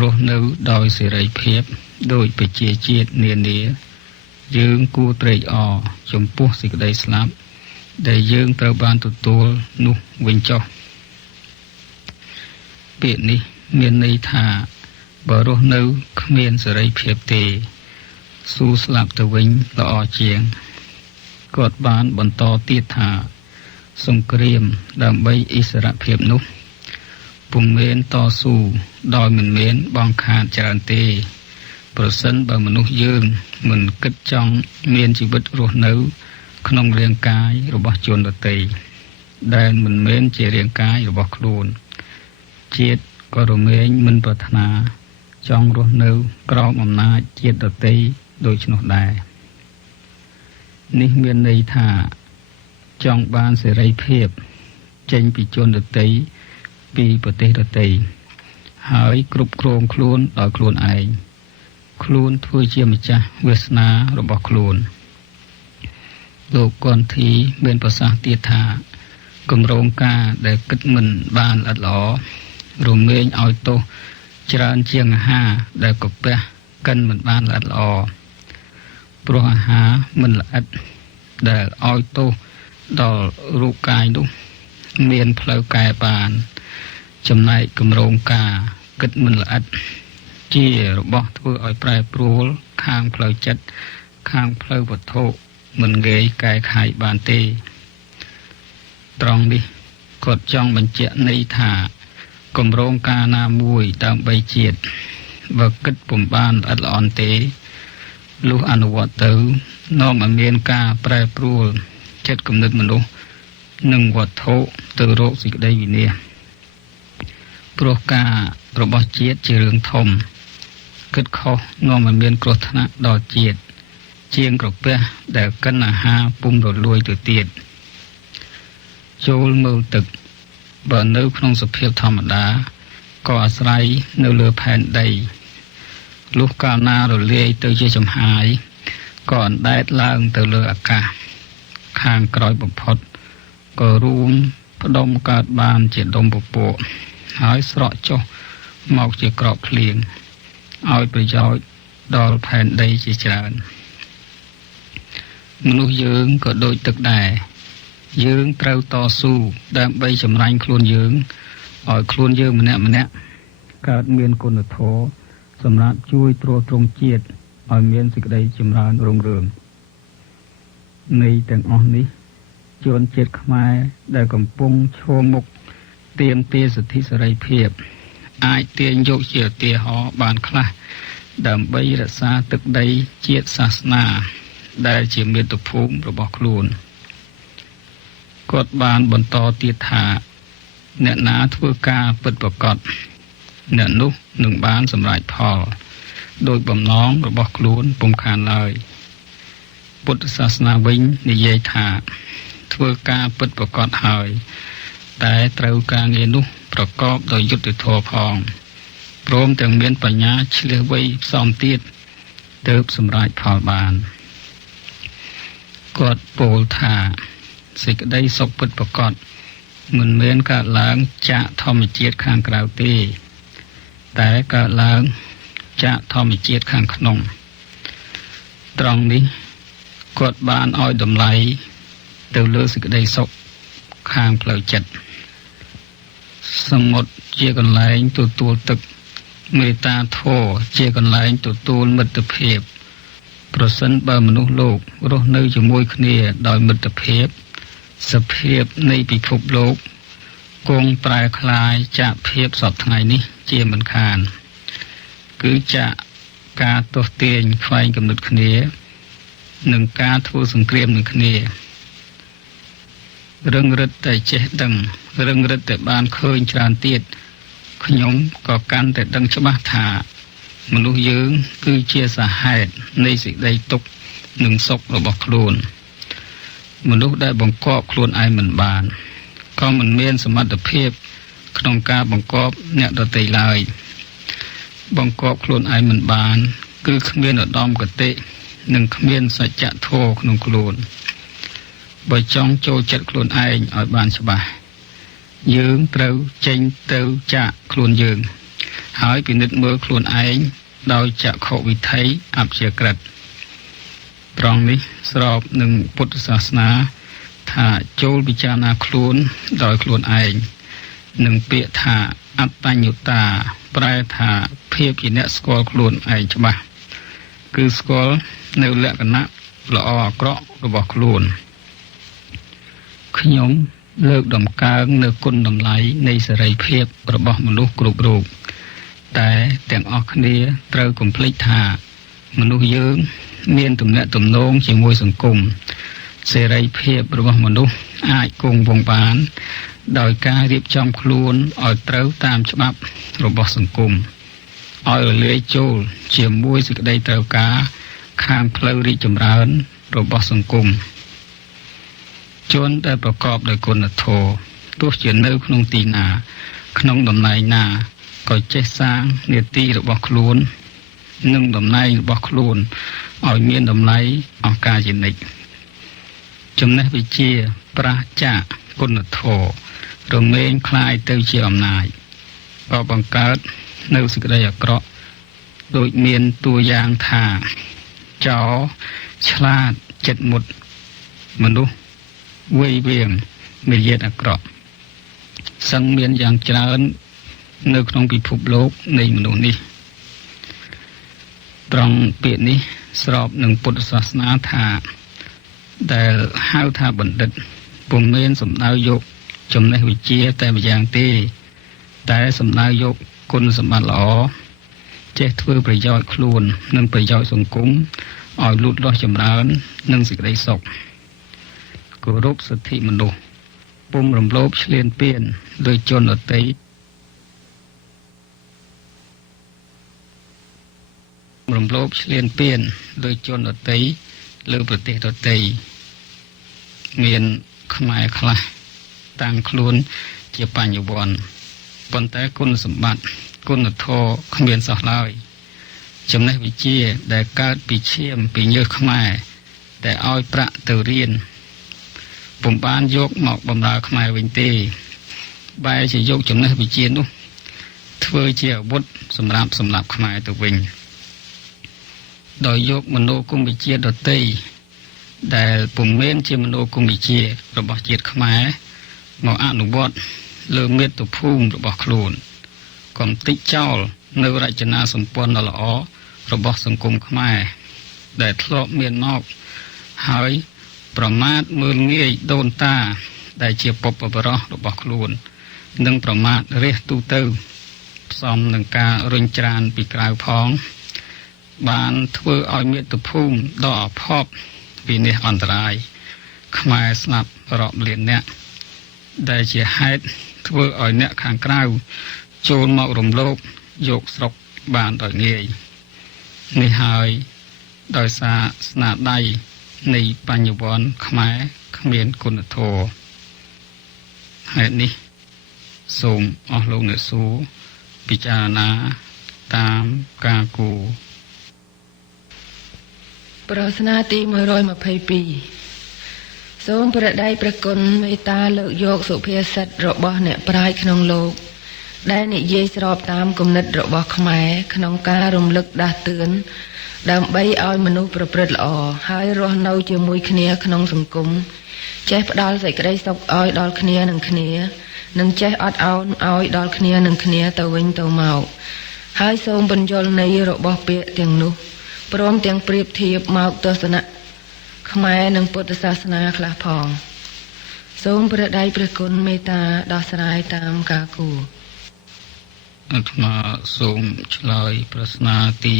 រស់នៅដោយសេរីភាពដោយប្រជាជាតិនានាយើងគួរត្រេកអរចំពោះសេចក្តីស្លាប់ដែលយើងត្រូវបានទទួលនោះវិញចុះពាក្យនេះមានន័យថាបើរស់នៅគ្មានសេរីភាពទេស៊ូស្លាប់ទៅវិញល្អជាងគាត់បានបន្តទៀតថាសង្គ្រាមដើម្បីឥស្សរភាពនោះពុំមែនតស៊ូដោយមិនមែនបងខាតច្រើនទេប្រសិនបើមនុស្សយើងមិនគិតចង់មានជីវិតរស់នៅក្នុងរាងកាយរបស់ជនដទៃដែលមិនមែនជារាងកាយរបស់ខ្លួនជាតិក៏រមែងមិនប្រាថ្នាចង់រស់នៅក្រោមអំណាចជាតិដទៃដូច្នោះដែរនេះមានន័យថាចង់បានសេរីភាពចេញពីជនដទៃពីប្រទេសដទៃហើយគ្រប់គ្រងខ្លួនដោយខ្លួនឯងខ្លួនធ្វើជាម្ចាស់វាសនារបស់ខ្លួនលោកកន្ធីមានប្រសាសន៍ទៀតថាគម្រោងការដែលគិតមិនបានល្អិតល្អរមែងឲ្យទោសច្រើនជាងអាហារដែលកាពះកិនមិនបានល្អិតល្អព្រោះអាហារមិនល្អិតដែលឲ្យទោសដល់រូបកាយនោះមានផ្លូវកែបានចំណែកគម្រោងការគិតមិនល្អិតជារបស់ធ្វើឲ្យប្រែប្រួលខាងផ្លូវចិត្តខាងផ្លូវវត្ថុមិនងាយកែខៃបានទេត្រង់នេះគាត់ចង់បញ្ជាក់ន័យថាគម្រោងការណាមួយដើម្បីជាតិបើគិតពុំបានល្អិតល្អន់ទេលុះអនុវត្តទៅនាំឲ្យមានការប្រែប្រួលចិត្តគំនិតមនុស្សនិងវត្ថុទៅរកសេចក្តីវិនាសព្រោះការរបស់ជាតិជារឿងធំគិតខុសនាំឲ្យមានគ្រោះថ្នាក់ដល់ជាតិជាងក្រពះដែលកិនអាហារពុំរលួយទៅទៀតចូលមើលទឹក បើនៅក្នុងសភាពធម្មតាក៏អាស្រ័យនៅលើផែនដីលុះកាលណារលាយទៅជាចំហាយក៏អណ្ដែតឡើងទៅលើអាកាសខាងក្រោយបំផុតក៏រួមផ្ដុំកើតបានជាដុំពពកហើយស្រក់ចុះមកជាក្របភ្លៀងឲ្យប្រយោជន៍ដល់ផែនដីជាច្រើនមនុស្សយើងក៏ដូចទឹកដែរយើងត្រូវតស៊ូដើម្បីចម្រាញ់ខ្លួនយើងឲ្យខ្លួនយើងម្នាក់កើតមានគុណធម៌សម្រាប់ជួយទ្រទ្រង់ជាតិឲ្យមានសេចក្តីចម្រើនរុងរឿងនៃទាំងអស់នេះជនជាតិខ្មែរដែលកំពុងឈរមុខទាមទារសិទ្ធិសេរីភាពអាចទាញយកជាឧទាហរណ៍បានខ្លះដើម្បីរក្សាទឹកដីជាតិសាសនាដែលជាមាតុភូមិរបស់ខ្លួនគាត់បានបន្តទៀតថាអ្នកណាធ្វើការពិតប្រាកដអ្នកនោះនឹងបានសម្រេចផលដោយបំណងរបស់ខ្លួនពុំខានឡើយពុទ្ធសាសនាវិញនិយាយថាធ្វើការពិតប្រាកដហើយតែត្រូវការងារនោះប្រកបដោយយុត្តិធម៌ផងព្រមទាំងមានបញ្ញាឆ្លៀសវៃផ្សំទៀតទើបសម្រេចផលបានគាត់ពោលថាសេចក្តីសុខពិតប្រាកដមិនមែនកើតឡើងចាកធម្មជាតិខាងក្រៅទេតែកើតឡើងចាកធម្មជាតិខាងក្នុងត្រង់នេះគាត់បានឲ្យតម្លៃទៅលើសេចក្តីសុខខាងផ្លូវចិត្តសមុទ្រជាកន្លែងទទួលទឹកមេត្តាធម៌ជាកន្លែងទទួលមិត្តភាពប្រសិនបើមនុស្សលោករស់នៅជាមួយគ្នាដោយមិត្តភាពសភាពនៃពិភពលោកគង់ប្រែคลายចាកភាពសពថ្ងៃនេះជាមិនខានគឺចាកការទោសទាញខ្វែងគំនិតគ្នានិងការធ្វើសង្គ្រាមនឹងគ្នារឹងរិតតែចេះដឹងរឹងរិតតែបានឃើញច្រើនទៀតខ្ញុំក៏កាន់តែដឹងច្បាស់ថាមនុស្សយើងគឺជាសហេតុនៃសេចក្តីទុក្ខនិងសុខរបស់ខ្លួនមនុស្សដែលបង្កប់ខ្លួនឯងមិនបានក៏មិនមានសមត្ថភាពក្នុងការបង្កប់អ្នកដទៃឡើយបង្កប់ខ្លួនឯងមិនបានគឺគ្មានឧត្តមគតិនិងគ្មានសច្ចធម៌ក្នុងខ្លួនបើចង់ចូលចិត្តខ្លួនឯងឲ្យបានច្បាស់យើងត្រូវចេញទៅចាកខ្លួនយើងហើយពិនិត្យមើលខ្លួនឯងដោយចក្ខុវិថីអព្យាក្រឹតត្រង់នេះស្របនឹងពុទ្ធសាសនាថាចូលពិចារណាខ្លួនដោយខ្លួនឯងនិងពាក្យថាអត្តញ្ញតាប្រែថាភាពជាអ្នកស្គាល់ខ្លួនឯងច្បាស់គឺស្គាល់នៅលក្ខណៈល្អអាក្រក់របស់ខ្លួនខ្ញុំលើកដំកើងនៅគុណតម្លៃនៃសេរីភាពរបស់មនុស្សគ្រប់រូបតែទាំងអស់គ្នាត្រូវកុំភ្លេចថាមនុស្សយើងមានទំនាក់ទំនងជាមួយសង្គមសេរីភាពរបស់មនុស្សអាចគង់វង្សបានដោយការរៀបចំខ្លួនឲ្យត្រូវតាមច្បាប់របស់សង្គមឲ្យរលាយចូលជាមួយសេចក្តីត្រូវការខាងផ្លូវរីកចម្រើនរបស់សង្គមជនដែលប្រកបដោយគុណធម៌ទោះជានៅក្នុងទីណាក្នុងតំណែងណាក៏ចេះសាងនាទីរបស់ខ្លួននិងតំណែងរបស់ខ្លួនឲ្យមានតម្លៃឱកាសជានិច្ចចំណេះវិជ្ជាប្រាសចាកគុណធម៌រមែងคล้ายទៅជាអំណាចក៏បង្កើតនៅសេចក្តីអាក្រក់ដូចមានតួយ៉ាងថាចោរឆ្លាតចិត្តមុតមនុស្សវៃវៀងមារយាទអាក្រក់សឹងមានយ៉ាងច្រើននៅក្នុងពិភពលោកនៃមនុស្សនេះត្រង់ពាក្យនេះស្របនឹងពុទ្ធសាសនាថាដែលហៅថាបណ្ឌិតពុំមែនសំដៅយកចំណេះវិជ្ជាតែម្យ៉ាងទេតែសំដៅយកគុណសម្បត្តិល្អចេះធ្វើប្រយោជន៍ខ្លួននិងប្រយោជន៍សង្គមឲ្យលូតលាស់ចម្រើននិងសេចក្តីសុខគោរពសិទ្ធិមនុស្សពុំរំលោភឈ្លានពានលើជនដទៃរំលោភឈ្លានពានលើជនដទៃលើប្រទេសដទៃមានខ្មែរខ្លះតាំងខ្លួន ជាបញ្ញវន្តប៉ុន្តែគុណសម្បត្តិគុណធម៌គ្មានសោះឡើយចំណេះវិជ្ជាដែលកើតពីឈាមពីញើសខ្មែរតែឲ្យប្រាក់ទៅរៀនពុំបានយកមកបម្រើខ្មែរវិញទេបែរជាយកចំណេះវិជ្ជានោះធ្វើជាអាវុធសម្រាប់សម្លាប់ខ្មែរទៅវិញដោយយកមនោគមវិជ្ជាដទៃដែលពុំមែនជាមនោគមវិជ្ជារបស់ជាតិខ្មែរមកអនុវត្តលើមាតុភូមិរបស់ខ្លួនកុំតិចចោលនៅរចនាសម្ព័ន្ធដ៏ល្អរបស់សង្គមខ្មែរដែលធ្លាប់មានមកហើយប្រមាថមើលងាយដូនតាដែលជាបុព្វបុរសរបស់ខ្លួននិងប្រមាថរះទូទៅផ្សំនឹងការរុញច្រានពីក្រៅផងបានធ្វើឲ្យមាតុភូមិដ៏អភ័ព្វវិនាសអន្តរាយខ្មែរស្លាប់រាប់លានអ្នកដែលជាហេតុធ្វើឲ្យអ្នកខាងក្រៅចូលមករំលោភយកស្រុកបានដោយងាយនេះហើយដោយសារស្នាដៃនៃបញ្ញវន្តខ្មែរគ្មានគុណធម៌ហេតុនេះសូមអស់លោកអ្នកសួរពិចារណាតាមការគូប្រស្នាទី122សូមព្រះដៃព្រះគុណមេត្តាលើកយកសុភាសិតរបស់អ្នកប្រាជ្ញក្នុងលោកដែលនិយាយស្របតាមគំនិតរបស់ខ្មែរក្នុងការរំលឹកដាស់តឿនដើម្បីឲ្យមនុស្សប្រព្រឹត្តល្អហើយរស់នៅជាមួយគ្នាក្នុងសង្គមចេះផ្ដល់សេចក្តីសុខឲ្យដល់គ្នានឹងគ្នានិងចេះអត់ឱនឲ្យដល់គ្នានឹងគ្នាទៅវិញទៅមកហើយសូមបញ្យល់ន័យរបស់ពាក្យទាំងនោះព្រមទាំងប្រៀបធៀបមកទស្សនៈខ្មែរនិងពុទ្ធសាសនាខ្លះផងសូមព្រះដៃព្រះគុណមេត្តាដោះស្រាយតាមការគួរអាត្មាសូមឆ្លើយប្រស្នាទី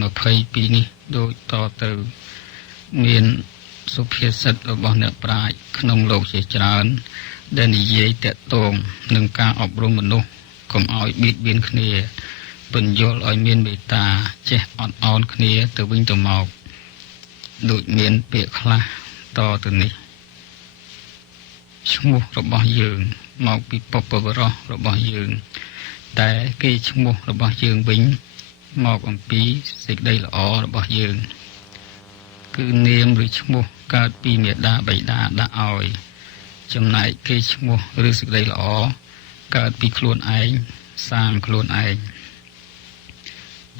122នេះដូចតទៅមានសុភាសិតរបស់អ្នកប្រាជ្ញក្នុងលោកជាច្រើនដែលនិយាយតាក់ទងនឹងការអប់រំមនុស្សកុំឲ្យបៀតបៀនគ្នាបញ្យល់ឲ្យមានមេត្តាចេះអត់ឱនគ្នាទៅវិញទៅមកដូចមានពាក្យខ្លះតទៅនេះឈ្មោះរបស់យើងមកពីបុព្វបុរសរបស់យើងតែគេឈ្មោះរបស់យើងវិញមកអំពីសេចក្តីល្អរបស់យើងគឺនាមឬឈ្មោះកើតពីមាតាបិតាដាក់ឲ្យចំណែកគេឈ្មោះឬសេចក្តីល្អកើតពីខ្លួនឯងសាងខ្លួនឯង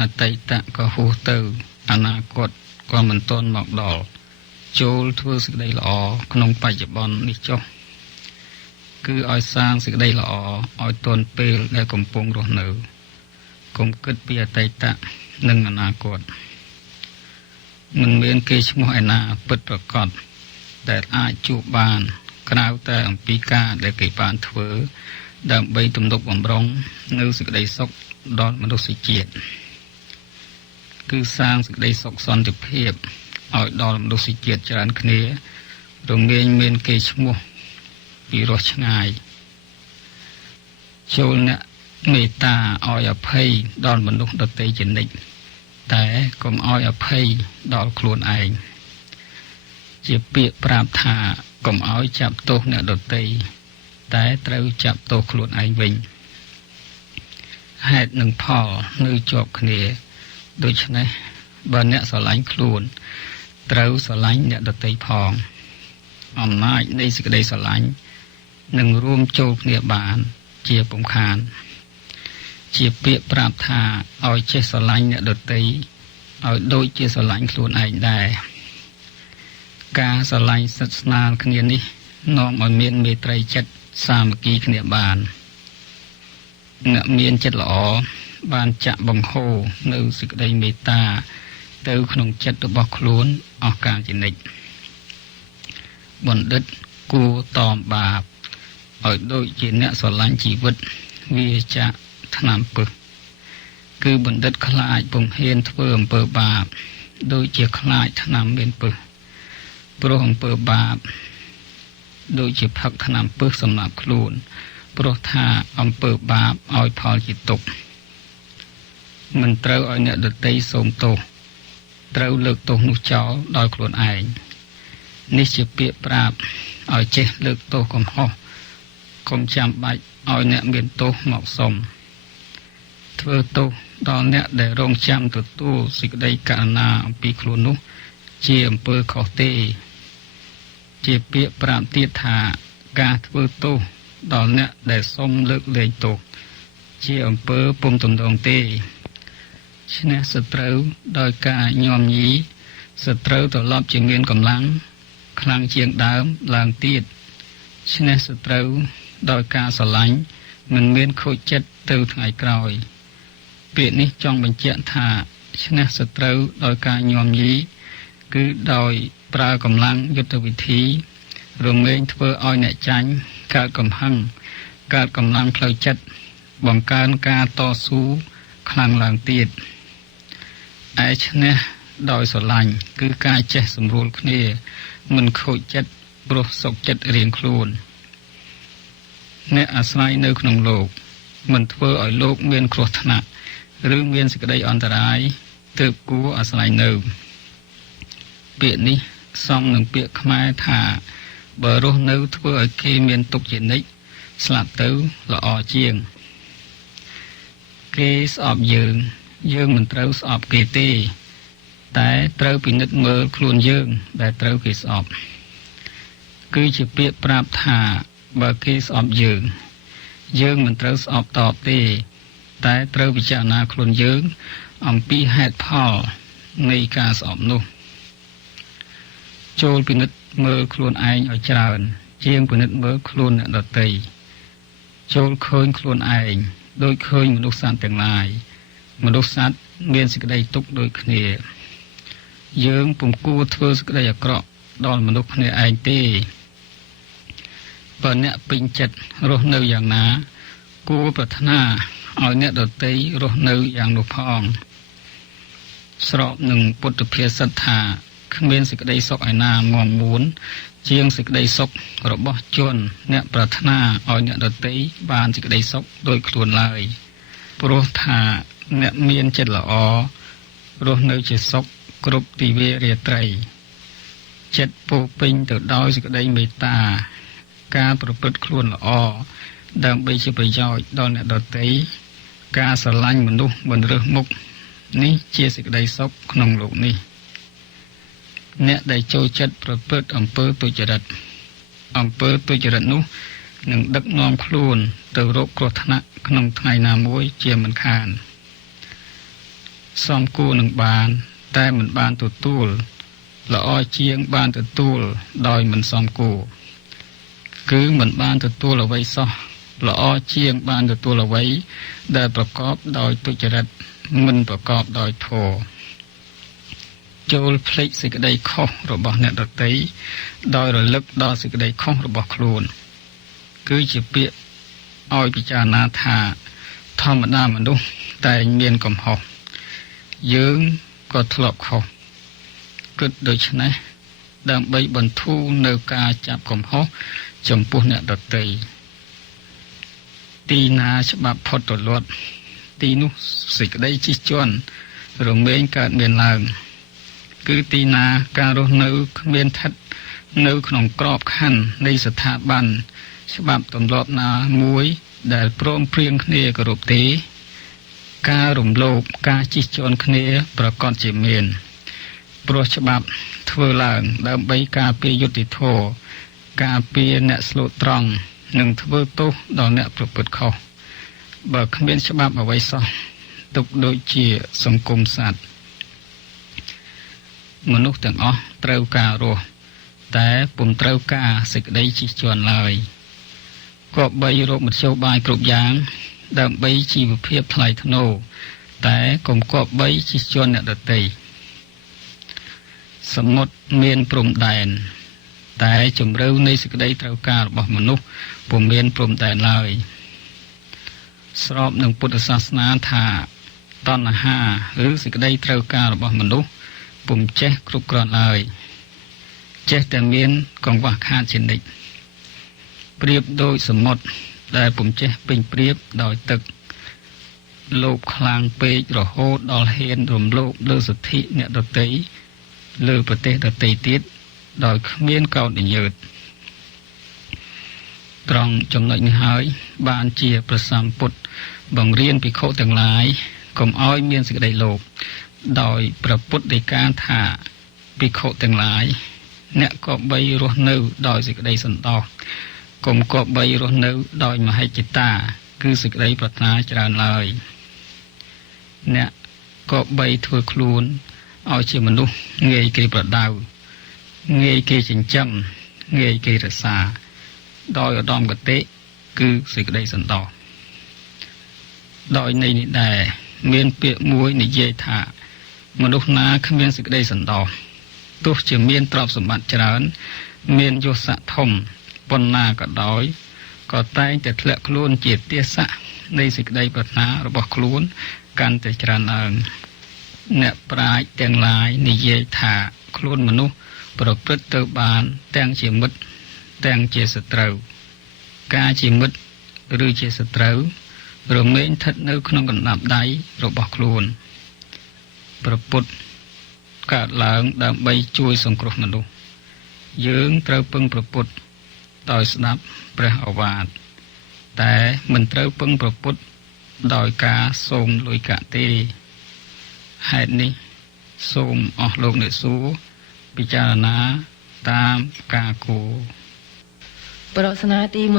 អតីតក៏ហួសទៅអនាគតក៏មិនទាន់មកដល់ចូលធ្វើសេចក្តីល្អក្នុងបច្ចុប្បន្ននេះចុះគឺឲ្យសាងសេចក្តីល្អឲ្យទាន់ពេលដែលកំពុងរស់នៅកុំគិតពីអតីតនិងអនាគតមិនមានគេឈ្មោះឯណាពិតប្រាកដដែលអាចជួបបានក្រៅតែអំពីការដែលគេបានធ្វើដើម្បីទំនុកបម្រុងនៅសេចក្តីសុខដល់មនុស្សជាតិគឺសាងសេចក្តីសុខសន្តិភាពឲ្យដល់មនុស្សជាតិច្រើនគ្នារងាញមានគេឈ្មោះពីរស់ឆ្ងាយចូលអ្នកមេត្តាឲ្យអភ័យដល់មនុស្សដទៃជានិច្ចតែកុំឲ្យអភ័យដល់ខ្លួនឯងជាពាក្យប្រាប់ថាកុំឲ្យចាប់ទោសអ្នកដទៃតែត្រូវចាប់ទោសខ្លួនឯងវិញហេតុនិងផលនៅជាប់គ្នាដូច្នេះបើអ្នកស្រឡាញ់ខ្លួនត្រូវស្រឡាញ់អ្នកដទៃផងអំណាចនៃសេចក្តីស្រឡាញ់នឹងរួមចូលគ្នាបានជាពុំខានជាពាក្យប្រាប់ថាឲ្យចេះស្រឡាញ់អ្នកដទៃឲ្យដូចជាស្រឡាញ់ខ្លួនឯងដែរការស្រឡាញ់សិទ្ធស្នាលគ្នានេះនាំឲ្យមានមេត្រីចិត្តសាមគ្គីគ្នាបានអ្នកមានចិត្តល្អបានចាក់បង្ហូរនៅសេចក្តីមេត្តាទៅក្នុងចិត្តរបស់ខ្លួនអស់កលជានិច្ចបណ្ឌិតគួរតមបាបឲ្យដូចជាអ្នកស្រឡាញ់ជីវិតវាចាក់ថ្នាំពឹសគឺបណ្ឌិតខ្លាចពុំហ៊ានធ្វើអំពើបាបដូចជាខ្លាចថ្នាំមានពឹសព្រោះអំពើបាបដូចជាផឹកថ្នាំពឹសសម្រាប់ខ្លួនព្រោះថាអំពើបាបឲ្យផលជាទុក្ខមិនត្រូវឲ្យអ្នកដទៃសូមទោសត្រូវលើកទោសនោះចោលដោយខ្លួនឯងនេះជាពាក្យប្រាប់ឲ្យចេះលើកទោសកំហុស កុំចាំបាច់ឲ្យអ្នកមានទោសមកសុំធ្វើទោសដល់អ្នកដែលរងចាំទទួលសេចក្តីករណាអំពីខ្លួននោះជាអំពើខុសទេជាពាក្យប្រាប់ទៀតថាការធ្វើទោសដល់អ្នកដែលសុំលើកលែងទោសជាអំពើពុំទំនងទេឈ្នះសត្រូវដោយការញោមញីសត្រូវត្រឡប់ជាមានកម្លាំងខ្លាំងជាងដើមឡើងទៀតឈ្នះសត្រូវដោយការស្រឡាញ់មិនមានខូចចិត្តទៅថ្ងៃក្រោយពាក្យនេះចង់បញ្ជាក់ថាឈ្នះសត្រូវដោយការញោមញីគឺដោយប្រើកម្លាំងយុទ្ធវិធីរមែងធ្វើឲ្យអ្នកចាញ់កើតកំហឹងកើតកម្លាំងផ្លូវចិត្តបង្កើនការតស៊ូខ្លាំងឡើងទៀតឯឈ្នះដោយស្រឡាញ់គឺការចេះសម្រួលគ្នាមិនខូចចិត្តព្រោះសុខចិត្តរៀងខ្លួនអ្នកអាស្រ័យនៅក្នុងលោកមិនធ្វើឲ្យលោកមានគ្រោះថ្នាក់ឬមានសេចក្តីអន្តរាយទើបគួរអាស្រ័យនៅពាក្យនេះសមនឹងពាក្យខ្មែរថាបើរស់នៅធ្វើឲ្យគេមានទុក្ខជានិច្ចស្លាប់ទៅល្អជាងគេស្អប់យើងមិនត្រូវស្អប់គេទេតែត្រូវពិនិត្យមើលខ្លួនយើងដែលត្រូវគេស្អប់គឺជាពាក្យប្រាប់ថាបើគេស្អប់យើងមិនត្រូវស្អប់តបទេតែត្រូវពិចារណាខ្លួនយើងអំពីហេតុផលនៃការស្អប់នោះចូលពិនិត្យមើលខ្លួនឯងឲ្យច្រើនជាងពិនិត្យមើលខ្លួនអ្នកដទៃចូលឃើញខ្លួនឯងដូចឃើញមនុស្សសត្វទាំងឡាយមនុស្សសត្វមានសេចក្តីទុក្ខដូចគ្នាយើងពុំគួរធ្វើសេចក្តីអាក្រក់ដល់មនុស្សគ្នាឯងទេបើអ្នកពេញចិត្តរស់នៅយ៉ាងណាគួរប្រាថ្នាឲ្យអ្នកដទៃរស់នៅយ៉ាងនោះផងស្របនឹងពុទ្ធភាសិតថាគ្មានសេចក្តីសុខឯណាមាំមួនជាងសេចក្តីសុខរបស់ជនអ្នកប្រាថ្នាឲ្យអ្នកដទៃបានសេចក្តីសុខដោយខ្លួនឡើយព្រោះថាអ្នកមានចិត្តល្អរស់នៅជាសុខគ្រប់ទិវារាត្រីចិត្តពោពេញទៅដោយសេចក្តីមេត្តាការប្រព្រឹត្តខ្លួនល្អដើម្បីជាប្រយោជន៍ដល់អ្នកដទៃការស្រឡាញ់មនុស្សមិនរើសមុខនេះជាសេចក្តីសុខក្នុងលោកនេះអ្នកដែលចូលចិត្តប្រព្រឹត្តអំពើទុច្ចរិតនោះនឹងដឹកនាំខ្លួនទៅរកគ្រោះថ្នាក់ក្នុងថ្ងៃណាមួយជាមិនខានសមគួរនឹងបានតែមិនបានទទួលល្អជាងបានទទួលដោយមិនសមគួរគឺមិនបានទទួលអ្វីសោះល្អជាងបានទទួលអ្វីដែលប្រកបដោយទុច្ចរិតមិនប្រកបដោយធម៌ចូលភ្លេចសេចក្តីខុសរបស់អ្នកដទៃដោយរលឹកដល់សេចក្តីខុសរបស់ខ្លួនគឺជាពាក្យឲ្យពិចារណាថាធម្មតាមនុស្សតែមានកំហុសយើងក៏ធ្លាប់ខុសគិតដូច្នេះដើម្បីបន្ធូរនៅការចាប់កំហុសចំពោះអ្នកដទៃទីណាច្បាប់ផុតទលាត់ទីនោះសេចក្តីជិះជាន់រមែងកើតមានឡើងគឺទីណាការរស់នៅគ្មានស្ថិតនៅក្នុងក្របខ័ណ្ឌនៃស្ថាប័នច្បាប់ទម្លាប់ណាមួយដែលព្រមព្រៀងគ្នាគោរពទេការរំលោភការជិះជាន់គ្នាប្រកបជាមានព្រោះច្បាប់ធ្វើឡើងដើម្បីការពារយុត្តិធម៌ការពារអ្នកស្លូតត្រង់និងធ្វើទោសដល់អ្នកប្រព្រឹត្តខុសបើគ្មានច្បាប់អ្វីសោះទុកដូចជាសង្គមសត្វមនុស្សទាំងអស់ត្រូវការរស់តែពុំត្រូវការសេចក្តីជិះជាន់ឡើយគប្បីរកមធ្យោបាយគ្រប់យ៉ាងដើម្បីជីវភាពថ្លៃថ្នូរតែកុំគប្បីជិះជាន់អ្នកដទៃសមុទ្រមានព្រំដែនតែជំរឿនៃសេចក្តីត្រូវការរបស់មនុស្សពុំមានព្រំដែនឡើយស្របនឹងពុទ្ធសាសនាថាតណ្ហាឬសេចក្តីត្រូវការរបស់មនុស្សពុំចេះគ្រប់គ្រាន់ឡើយចេះតែមានកង្វះខាតជានិច្ចប្រៀបដូចសមុទ្រដែលពុំចេះពេញប្រៀបដោយទឹកលោភខ្លាំងពេករហូតដល់ហ៊ានរំលោភលើសិទ្ធិអ្នកដទៃលើប្រទេសដទៃទៀតដោយគ្មានកោតញញើត ត្រង់ចំណុចនេះហើយបានជាព្រះសម្ពុទ្ធបង្រៀនភិក្ខុទាំងឡាយកុំឲ្យមានសេចក្តីលោភដោយព្រះពុទ្ធដីកាថាភិក្ខុទាំងឡាយអ្នកក៏បីរស់នៅដោយសេចក្តីសន្តោសកុំក៏បីរស់នៅដោយមហិច្ឆតាគឺសេចក្តីប្រាថ្នាច្រើនឡើយអ្នកក៏បីធ្វើខ្លួនឲ្យជាមនុស្សងាយគេប្រដៅងាយគេចិញ្ចឹមងាយគេរក្សាដោយឧត្តមគតិគឺសេចក្តីសន្តោសដោយន័យនេះដែរមានពាក្យមួយនិយាយថាមនុស្សណាគ្មានសេចក្តីសន្តោសទោះជាមានទ្រព្យសម្បត្តិច្រើនមានយស័ក្តិធំប៉ុណ្ណាក៏ដោយក៏តែងតែធ្លាក់ខ្លួនជាទាស័កនៃសេចក្តីប្រាថ្នារបស់ខ្លួនកាន់តែច្រើនឡើងអ្នកប្រាជ្ញទាំងឡាយនិយាយថាខ្លួនមនុស្សប្រព្រឹត្តទៅបានទាំងជាមិត្តទាំងជាសត្រូវការជាមិត្តឬជាសត្រូវរមែងស្ថិតនៅក្នុងកណ្ដាប់ដៃរបស់ខ្លួនព្រះពុទ្ធកើតឡើងដើម្បីជួយសង្គ្រោះមនុស្សយើងត្រូវពឹងព្រះពុទ្ធដោយស្ដាប់ព្រះឱវាទតែមិនត្រូវពឹងព្រះពុទ្ធដោយការសូមលុយកាក់ទេហេតុនេះសូមអស់លោកអ្នកសួរពិចារណាតាមការគួរប្រស្នាទី123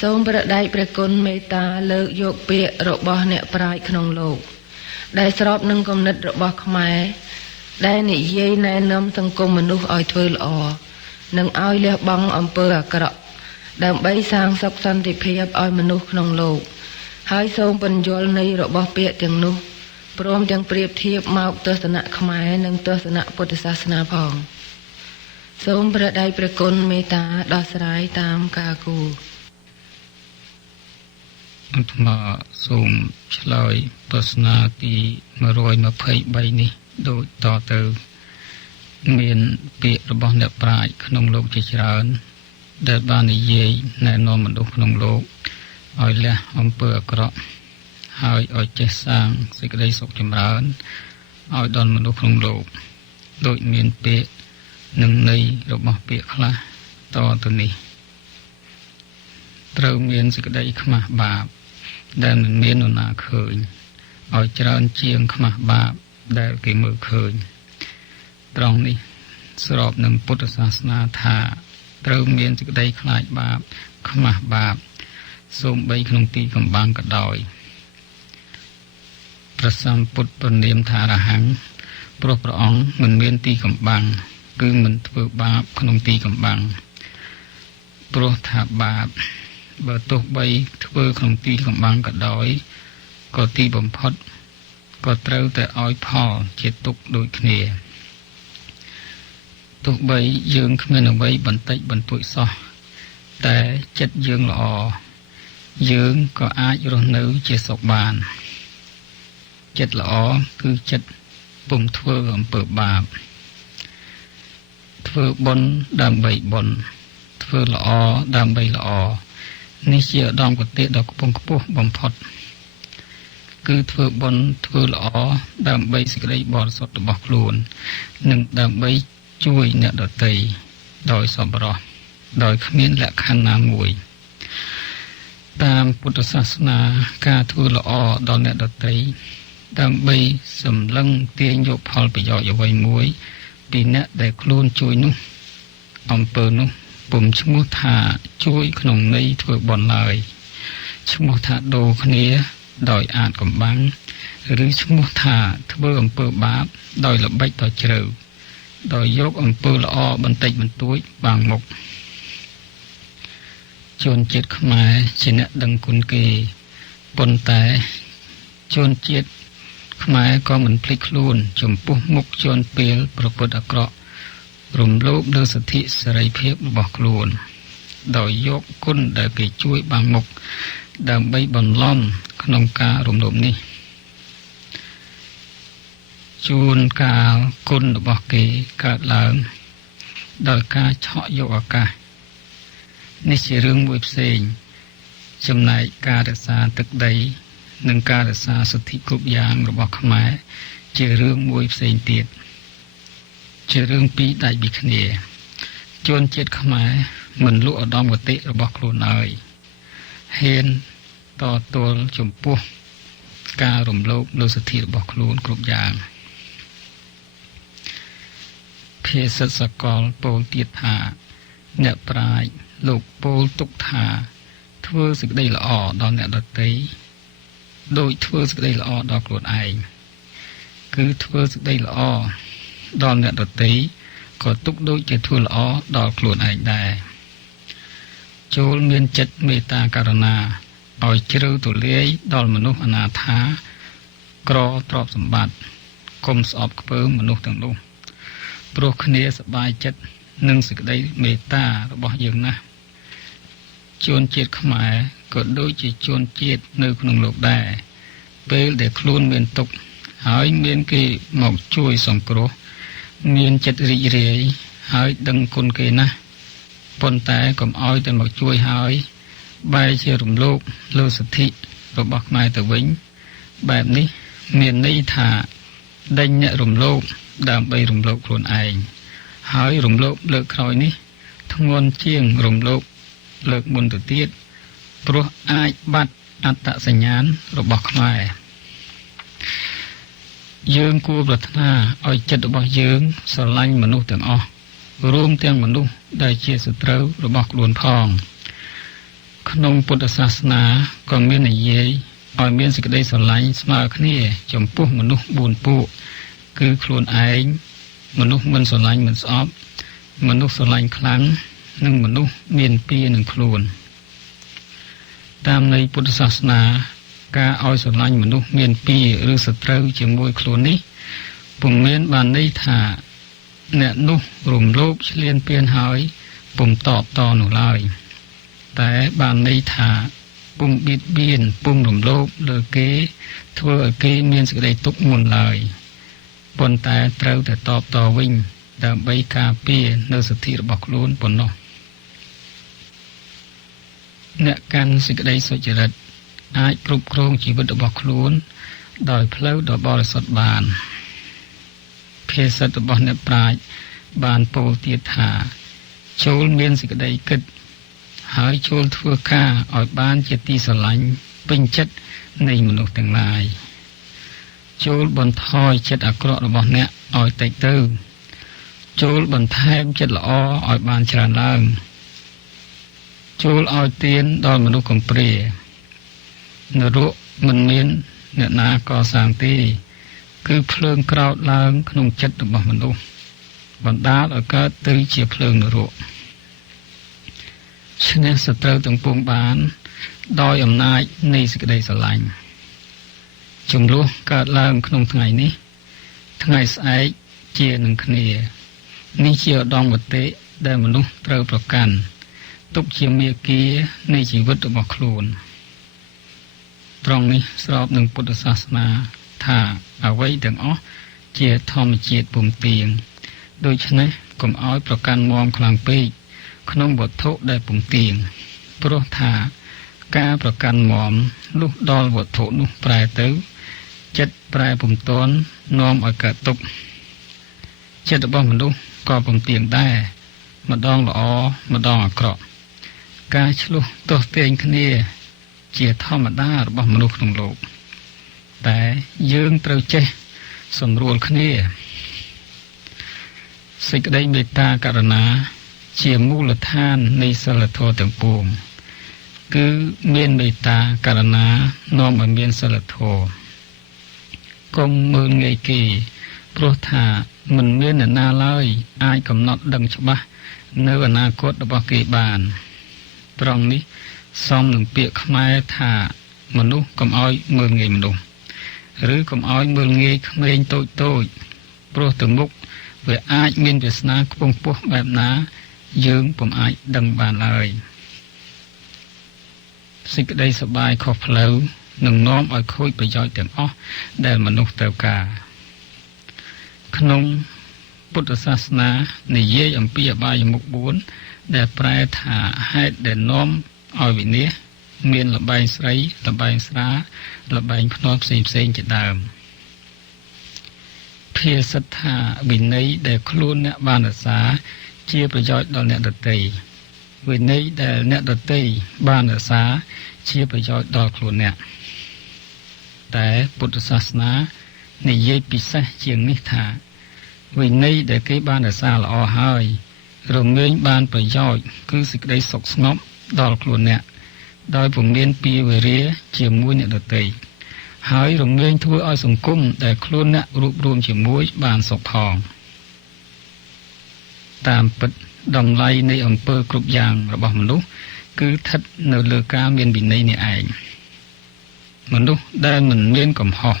សូមប្រដេកព្រះគុណមេត្តាលើកយកពាក្យរបស់អ្នកប្រាជ្ញក្នុងលោកដែលស្របនឹងគំនិតរបស់ខ្មែរដែលនិយាយណែនាំសង្គមមនុស្សឲ្យធ្វើល្អនិងឲ្យលះបង់អំពើអាក្រក់ដើម្បីសាងសុខសន្តិភាពឲ្យមនុស្សក្នុងលោកហើយសូមបញ្យល់ន័យរបស់ពាក្យទាំងនោះព្រមទាំងប្រៀបធៀបមកទស្សនៈខ្មែរនិងទស្សនៈពុទ្ធសាសនាផងសូមព្រះដៃព្រះគុណមេត្តាដោះស្រាយតាមការគួរអាត្មាសូមឆ្លើយប្រស្នាទី123នេះដូចតទៅមានពាក្យរបស់អ្នកប្រាជ្ញក្នុងលោកជាច្រើនដែលបាននិយាយណែនាំមនុស្សក្នុងលោកឲ្យលះអំពើអាក្រក់ហើយឲ្យចេះសាងសេចក្តីសុខចម្រើនឲ្យដល់មនុស្សក្នុងលោកដូចមានពាក្យនិងន័យរបស់ពាក្យខ្លះតទៅនេះត្រូវមានសេចក្តីខ្មាស់បាបដែលមិនមាននរណាឃើញឲ្យច្រើនជាងខ្មាស់បាបដែលគេមើលឃើញត្រង់នេះស្របនឹងពុទ្ធសាសនាថាត្រូវមានសេចក្តីខ្លាចបាបខ្មាស់បាបសូម្បីក្នុងទីកំបាំងក៏ដោយព្រះសម្ពុទ្ធប្រនាមថារហង្គព្រោះព្រះអង្គមិនមានទីកំបាំងគឺមិនធ្វើបាបក្នុងទីកំបាំងព្រោះថាបាបបើទោះបីធ្វើក្នុងទីកំបាំងក៏ដោយក៏ទីបំផុតក៏ត្រូវតែឲ្យផលជាទុក្ខដូចគ្នាទោះបីយើងគ្មានអ្វីបន្តិចបន្តួចសោះតែចិត្តយើងល្អយើងក៏អាចរស់នៅជាសុខបានចិត្តល្អគឺចិត្តពុំធ្វើអំពើបាបធ្វើបុណ្យដើម្បីបុណ្យធ្វើល្អដើម្បីល្អនេះជាឧត្តមគតិដ៏ខ្ពង់ខ្ពស់បំផុតគឺធ្វើបុណ្យធ្វើល្អដើម្បីសេចក្តីបរិសុទ្ធរបស់ខ្លួននិងដើម្បីជួយអ្នកដទៃដោយសប្បុរសដោយគ្មានលក្ខខណ្ឌណាមួយតាមពុទ្ធសាសនាការធ្វើល្អដល់អ្នកដទៃដើម្បីសម្លឹងទាញយកផលប្រយោជន៍អ្វីមួយពីអ្នកដែលខ្លួនជួយនោះអំពើនោះពុំឈ្មោះថាជួយក្នុងន័យធ្វើបុណ្យឡើយឈ្មោះថាដូរគ្នាដោយអាចកំបាំងឬឈ្មោះថាធ្វើអំពើបាបដោយល្បិចដ៏ជ្រៅដោយយកអំពើល្អបន្តិចបន្តួចបាំងមុខជនជាតិខ្មែរជាអ្នកដឹងគុណគេប៉ុន្តែជនជាតិខ្មែរក៏មិនភ្លេចខ្លួនចំពោះមុខជនពេលប្រព្រឹត្តអាក្រក់រំលោភលើសិទ្ធិសេរីភាពរបស់ខ្លួនដោយយកគុណដែលគេជួយបាំងមុខដើម្បីបន្លំក្នុងការរំលោភនេះជួនកាលគុណរបស់គេកើតឡើងដោយការឆក់យកឱកាសនេះជារឿងមួយផ្សេងចំណែកការរក្សាទឹកដីនិងការរក្សាសិទ្ធិគ្រប់យ៉ាងរបស់ខ្មែរជារឿងមួយផ្សេងទៀតជារឿងពីរដាច់ពីគ្នាជនជាតិខ្មែរ មិនលក់ឧត្តមគតិរបស់ខ្លួនហើយហ៊ានតទល់ចំពោះការរំលោភលើសិទ្ធិរបស់ខ្លួនគ្រប់យ៉ាងភាសិតសកលពោលទៀតថាអ្នកប្រាជ្ញលោកពោលទុកថាធ្វើសេចក្តីល្អដល់អ្នកដទៃដោយធ្វើសេចក្តីល្អដល់ខ្លួនឯងគឺធ្វើសេចក្តីល្អដល់អ្នកដទៃក៏ទុកដូចជាធ្វើល្អដល់ខ្លួនឯងដែរចូលមានចិត្តមេត្តាករុណាឲ្យជ្រៅទូលាយដល់មនុស្សអនាថាក្រទ្រព្យសម្បត្តិកុំស្អប់ខ្ពើមមនុស្សទាំងនោះព្រោះគ្នាសប្បាយចិត្តនឹងសេចក្តីមេត្តារបស់យើងណាស់ជនជាតិខ្មែរក៏ដូចជាជនជាតិនៅក្នុងលោកដែរពេលដែលខ្លួនមានទុក្ខហើយមានគេមកជួយសង្គ្រោះមានចិត្តរីករាយហើយដឹងគុណគេណាស់ប៉ុន្តែកុំឲ្យតែមកជួយហើយបែរជារំលោភលើសិទ្ធិរបស់ខ្មែរទៅវិញបែបនេះមានន័យថាដេញអ្នករំលោភដើម្បីរំលោភខ្លួនឯងហើយរំលោភលើកក្រោយនេះធ្ងន់ជាងរំលោភលើកមុនទៅទៀតព្រោះអាចបាត់អត្តសញ្ញាណរបស់ខ្មែរយើងគួរប្រាថ្នាឲ្យចិត្តរបស់យើងស្រឡាញ់មនុស្សទាំងអស់រួមទាំងមនុស្សដែលជាសត្រូវរបស់ខ្លួនផងក្នុងពុទ្ធសាសនាក៏មាននិយាយឲ្យមានសេចក្តីស្រឡាញ់ស្មើគ្នាចំពោះមនុស្ស4ពួកគឺខ្លួនឯងមនុស្សមិនស្រឡាញ់មិនស្អប់មនុស្សស្រឡាញ់ខ្លាំងនិងមនុស្សមានពៀនឹងខ្លួនតាមន័យពុទ្ធសាសនាការឲ្យស្រឡាញ់មនុស្សមានពៀឬសត្រូវជាមួយខ្លួននេះពុំមានបានន័យថាអ្នកនោះរំលោភឈ្លានពានហើយពុំតបតនោះឡើយតែបានន័យថាពុំបៀតបៀនពុំរំលោភលើគេធ្វើឲ្យគេមានសេចក្តីទុក្ខមុនឡើយប៉ុន្តែត្រូវតែតបតវិញដើម្បីការពារនៅសិទ្ធិរបស់ខ្លួនប៉ុណ្ណោះអ្នកកាន់សេចក្តីសុចរិតអាចគ្រប់គ្រងជីវិតរបស់ខ្លួនដោយផ្លូវដ៏បរិសុទ្ធបានភាសិតរបស់អ្នកប្រាជ្ញបានពោលទៀតថាចូលមានសេចក្តីគិតហើយចូលធ្វើការឲ្យបានជាទីស្រឡាញ់ពេញចិត្តនៃមនុស្សទាំងឡាយចូលបន្ថយចិត្តអាក្រក់របស់អ្នកឲ្យតិចទៅចូលបន្ថែមចិត្តល្អឲ្យបានច្រើនឡើងចូលឲ្យទានដល់មនុស្សកំព្រានរកមិនមានអ្នកណាកសាងទេគឺភ្លើងក្រោតឡើងក្នុងចិត្តរបស់មនុស្សបណ្ដាលឲ្យកើតទៅជាភ្លើងនរកឈ្នះសត្រូវទាំងពួងបានដោយអំណាចនៃសេចក្តីស្រឡាញ់ជម្លោះកើតឡើងក្នុងថ្ងៃនេះថ្ងៃស្អែកជានឹងគ្នានេះជាឧត្តមគតិដែលមនុស្សត្រូវប្រកាន់ទុកជាមាគ៌ានៃជីវិតរបស់ខ្លួនត្រង់នេះស្របនឹងពុទ្ធសាសនាថាអ្វីទាំងអស់ជាធម្មជាតិពុំទៀងដូច្នេះកុំឲ្យប្រកាន់មាំខ្លាំងពេកក្នុងវត្ថុដែលពុំទៀងព្រោះថាការប្រកាន់មាំលុះដល់វត្ថុនោះប្រែទៅចិត្តប្រែពុំទាន់នាំឲ្យកើតទុក្ខចិត្តរបស់មនុស្សក៏ពុំទៀងដែរម្ដងល្អម្ដងអាក្រក់ការឆ្លោះទាស់ទែងគ្នាជាធម្មតារបស់មនុស្សក្នុងលោកតែយើងត្រូវចេះសម្រួលគ្នាសេចក្តីមេត្តាករុណាជាមូលដ្ឋាននៃសិលធម៌ទាំងពួងគឺមានមេត្តាករុណានាំឲ្យមានសិលធម៌កុំមើលងាយគេព្រោះថាមិនមានអ្នកណាឡើយអាចកំណត់ដឹងច្បាស់នៅអនាគតរបស់គេបានត្រង់នេះសមនឹងពាក្យខ្មែរថាមនុស្សកុំឲ្យមើលងាយមនុស្សឬកុំឲ្យមើលងាយក្មេងតូចតូចព្រោះទៅមុខវាអាចមានវាសនាខ្ពង់ខ្ពស់បែបណាយើងពុំអាចដឹងបានឡើយសេចក្តីសប្បាយខុសផ្លូវនឹងនាំឲ្យខូចប្រយោជន៍ទាំងអស់ដែលមនុស្សត្រូវការក្នុងពុទ្ធសាសនានិយាយអំពីអបាយមុខ4ដែលប្រែថាហេតុដែលនាំឲ្យវិនាសមានលបែងស្រីលបែងស្រាលបែងភ្នាល់ផ្សេងជាដើមភាសិតថាវិន័យដែលខ្លួនអ្នកបានរក្សាជាប្រយោជន៍ដល់អ្នកដទៃ វិន័យដែលអ្នកដទៃបានរក្សាជាប្រយោជន៍ដល់ខ្លួនអ្នកតែពុទ្ធសាសនានិយាយពិសេសជាងនេះថាវិន័យដែលគេបានរក្សាល្អហើយរមែងបានប្រយោជន៍គឺសេចក្តីសុខស្ងប់ដល់ខ្លួនអ្នកដោយពុំមានពីវេរាជាមួយអ្នកដទៃហើយរមែងធ្វើឲ្យសង្គមដែលខ្លួនអ្នករួបរวมជាមួយបានសុខផងតាមពិតតម្លៃនៃអំពើគ្រប់យ៉ាងរបស់មនុស្សគឺស្ថិតនៅលើការមានវិន័យនេះឯងមនុស្សដែលមិនមានកំហុស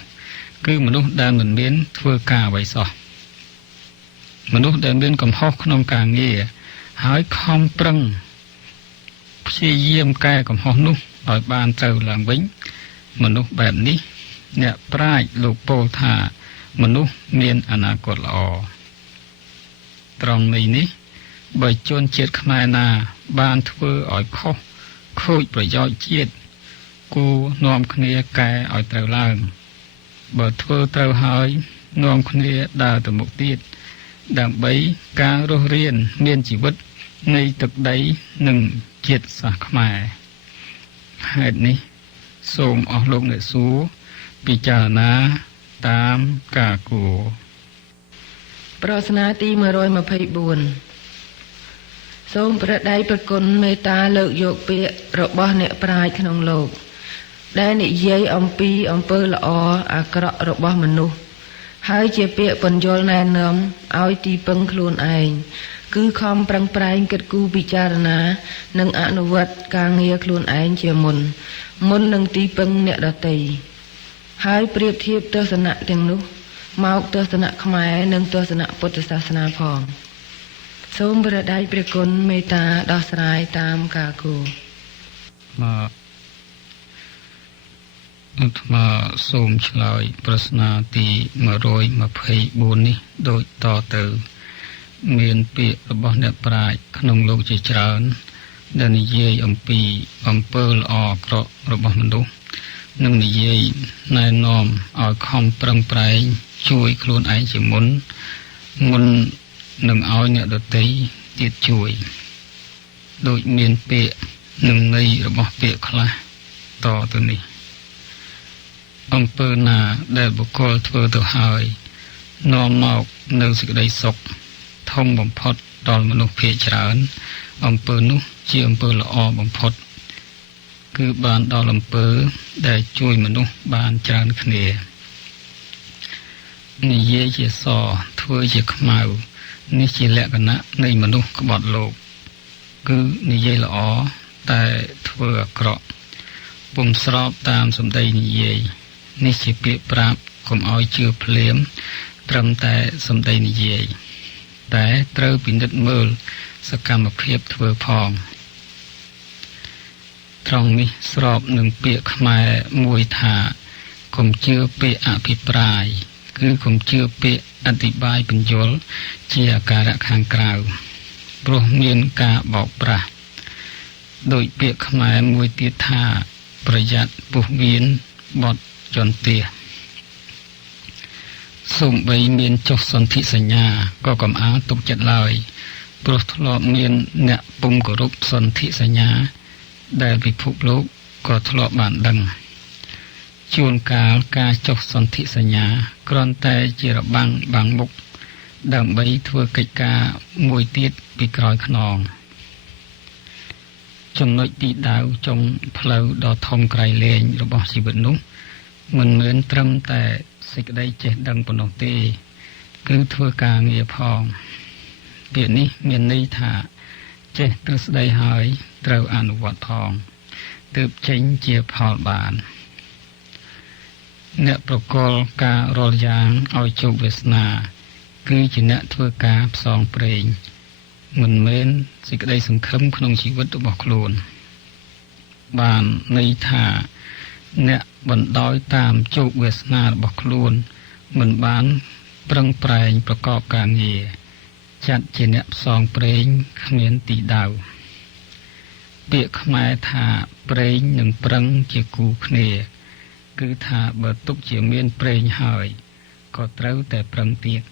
គឺមនុស្សដែលមិនមានធ្វើការអ្វីសោះមនុស្សដែលមានកំហុសក្នុងការងារហើយខំប្រឹងព្យាយាមកែកំហុសនោះឲ្យបានត្រូវឡើងវិញមនុស្សបែបនេះអ្នកប្រាជ្ញលោកពោលថាមនុស្សមានអនាគតល្អត្រង់ន័យនេះបើជនជាតិខ្មែរណាបានធ្វើឲ្យខុសខូចប្រយោជន៍ជាតិគួរនាំគ្នាកែឲ្យត្រូវឡើងបើធ្វើត្រូវហើយនាំគ្នាដើរទៅមុខទៀតដើម្បីការរស់រានមានជីវិតនៃទឹកដីនិងជាតិសាសន៍ខ្មែរហេតុនេះសូមអស់លោកអ្នកសួរពិចារណាតាមការគួរប្រស្នាទី124សូមព្រះដៃប្រគុណមេត្តាលើកយកពាក្យរបស់អ្នកប្រាជ្ញក្នុងលោកដែលនិយាយអំពីអំពើល្អអាក្រក់របស់មនុស្សហើយជាពាក្យពន្យល់ណែនាំឲ្យទីពឹងខ្លួនឯងគឺខំប្រឹងប្រែងគិតគូរពិចារណានិងអនុវត្តការងារខ្លួនឯងជាមុននឹងទីពឹងអ្នកដទៃហើយប្រៀបធៀបទស្សនៈទាំងនោះមកទស្សនៈខ្មែរនិងទស្សនៈពុទ្ធសាសនាផងសូមព្រះដៃព្រះគុណមេត្តាដោះស្រាយតាមការគួរអាត្មាសូមឆ្លើយប្រស្នាទី124នេះដូចតទៅមានពាក្យរបស់អ្នកប្រាជ្ញក្នុងលោកជាច្រើនដែលនិយាយអំពីអំពើល្អអាក្រក់របស់មនុស្សនិងនិយាយណែនាំឲ្យខំប្រឹងប្រែងជួយខ្លួនឯងជាមុននឹងឲ្យអ្នកដទៃទៀតជួយដូចមានពាក្យនិងន័យរបស់ពាក្យខ្លះតទៅនេះអំពើណាដែលបុគ្គលធ្វើទៅហើយនាំមកនៅសេចក្តីសុខធំបំផុតដល់មនុស្សភាគច្រើនអំពើនោះជាអំពើល្អបំផុតគឺបានដល់អំពើដែលជួយមនុស្សបានច្រើនគ្នានិយាយជាសធ្វើជាខ្មៅនេះជាលក្ខណៈនៃមនុស្សក្បត់លោកគឺនិយាយល្អតែធ្វើអាក្រក់ពុំស្របតាមសម្ដីនិយាយនេះជាពាក្យប្រាប់កុំឲ្យជឿភ្លាមត្រឹមតែសម្ដីនិយាយតែត្រូវពិនិត្យមើលសកម្មភាពធ្វើផងត្រង់នេះស្របនឹងពាក្យខ្មែរមួយថាកុំជឿពាក្យអភិប្រាយគឺកុំជឿពាក្យអធិប្បាយបញ្យលជាអាការៈខាងក្រៅព្រោះមានការបោកប្រាស់ដោយពាក្យខ្មែរមួយទៀតថាប្រយ័ត្នពុះវៀនបត់ចន្ទះសូម្បីមានចុះសន្ធិសញ្ញាក៏កំអាលទុកចិត្តឡើយព្រោះធ្លាប់មានអ្នកពុំគោរពសន្ធិសញ្ញាដែលពិភពលោកក៏ធ្លាប់បានដឹងជួនកាលការចុះសន្ធិសញ្ញាគ្រាន់តែជារបាំងបាំងមុខដើម្បីធ្វើកិច្ចការមួយទៀតពីក្រោយខ្នងចំណុចទីដៅចុងផ្លូវដ៏ធំក្រៃលែងរបស់ជីវិតនោះមិនមែនត្រឹមតែសេចក្តីចេះដឹងប៉ុណ្ណោះទេគឺធ្វើការងារផងពាក្យនេះមានន័យថាចេះទ្រឹស្ដីហើយត្រូវអនុវត្តផងទើបចេញជាផលបានអ្នកប្រកល់ការរាល់យ៉ាងឲ្យជោគវាសនាគឺជាអ្នកធ្វើការផ្សងព្រេងមិនមែនសេចក្តីសង្ឃឹមក្នុងជីវិតរបស់ខ្លួនបានន័យថាអ្នកបណ្ដោយតាមជោគវាសនារបស់ខ្លួនមិនបានប្រឹងប្រែងប្រកបការងារចាត់ជាអ្នកផ្សងព្រេងគ្មានទីដៅពាក្យខ្មែរថាព្រេងនិងប្រឹងជាគូគ្នាគឺថាបើទុកជាមានព្រេងហើយក៏ត្រូវតែប្រឹងទៀត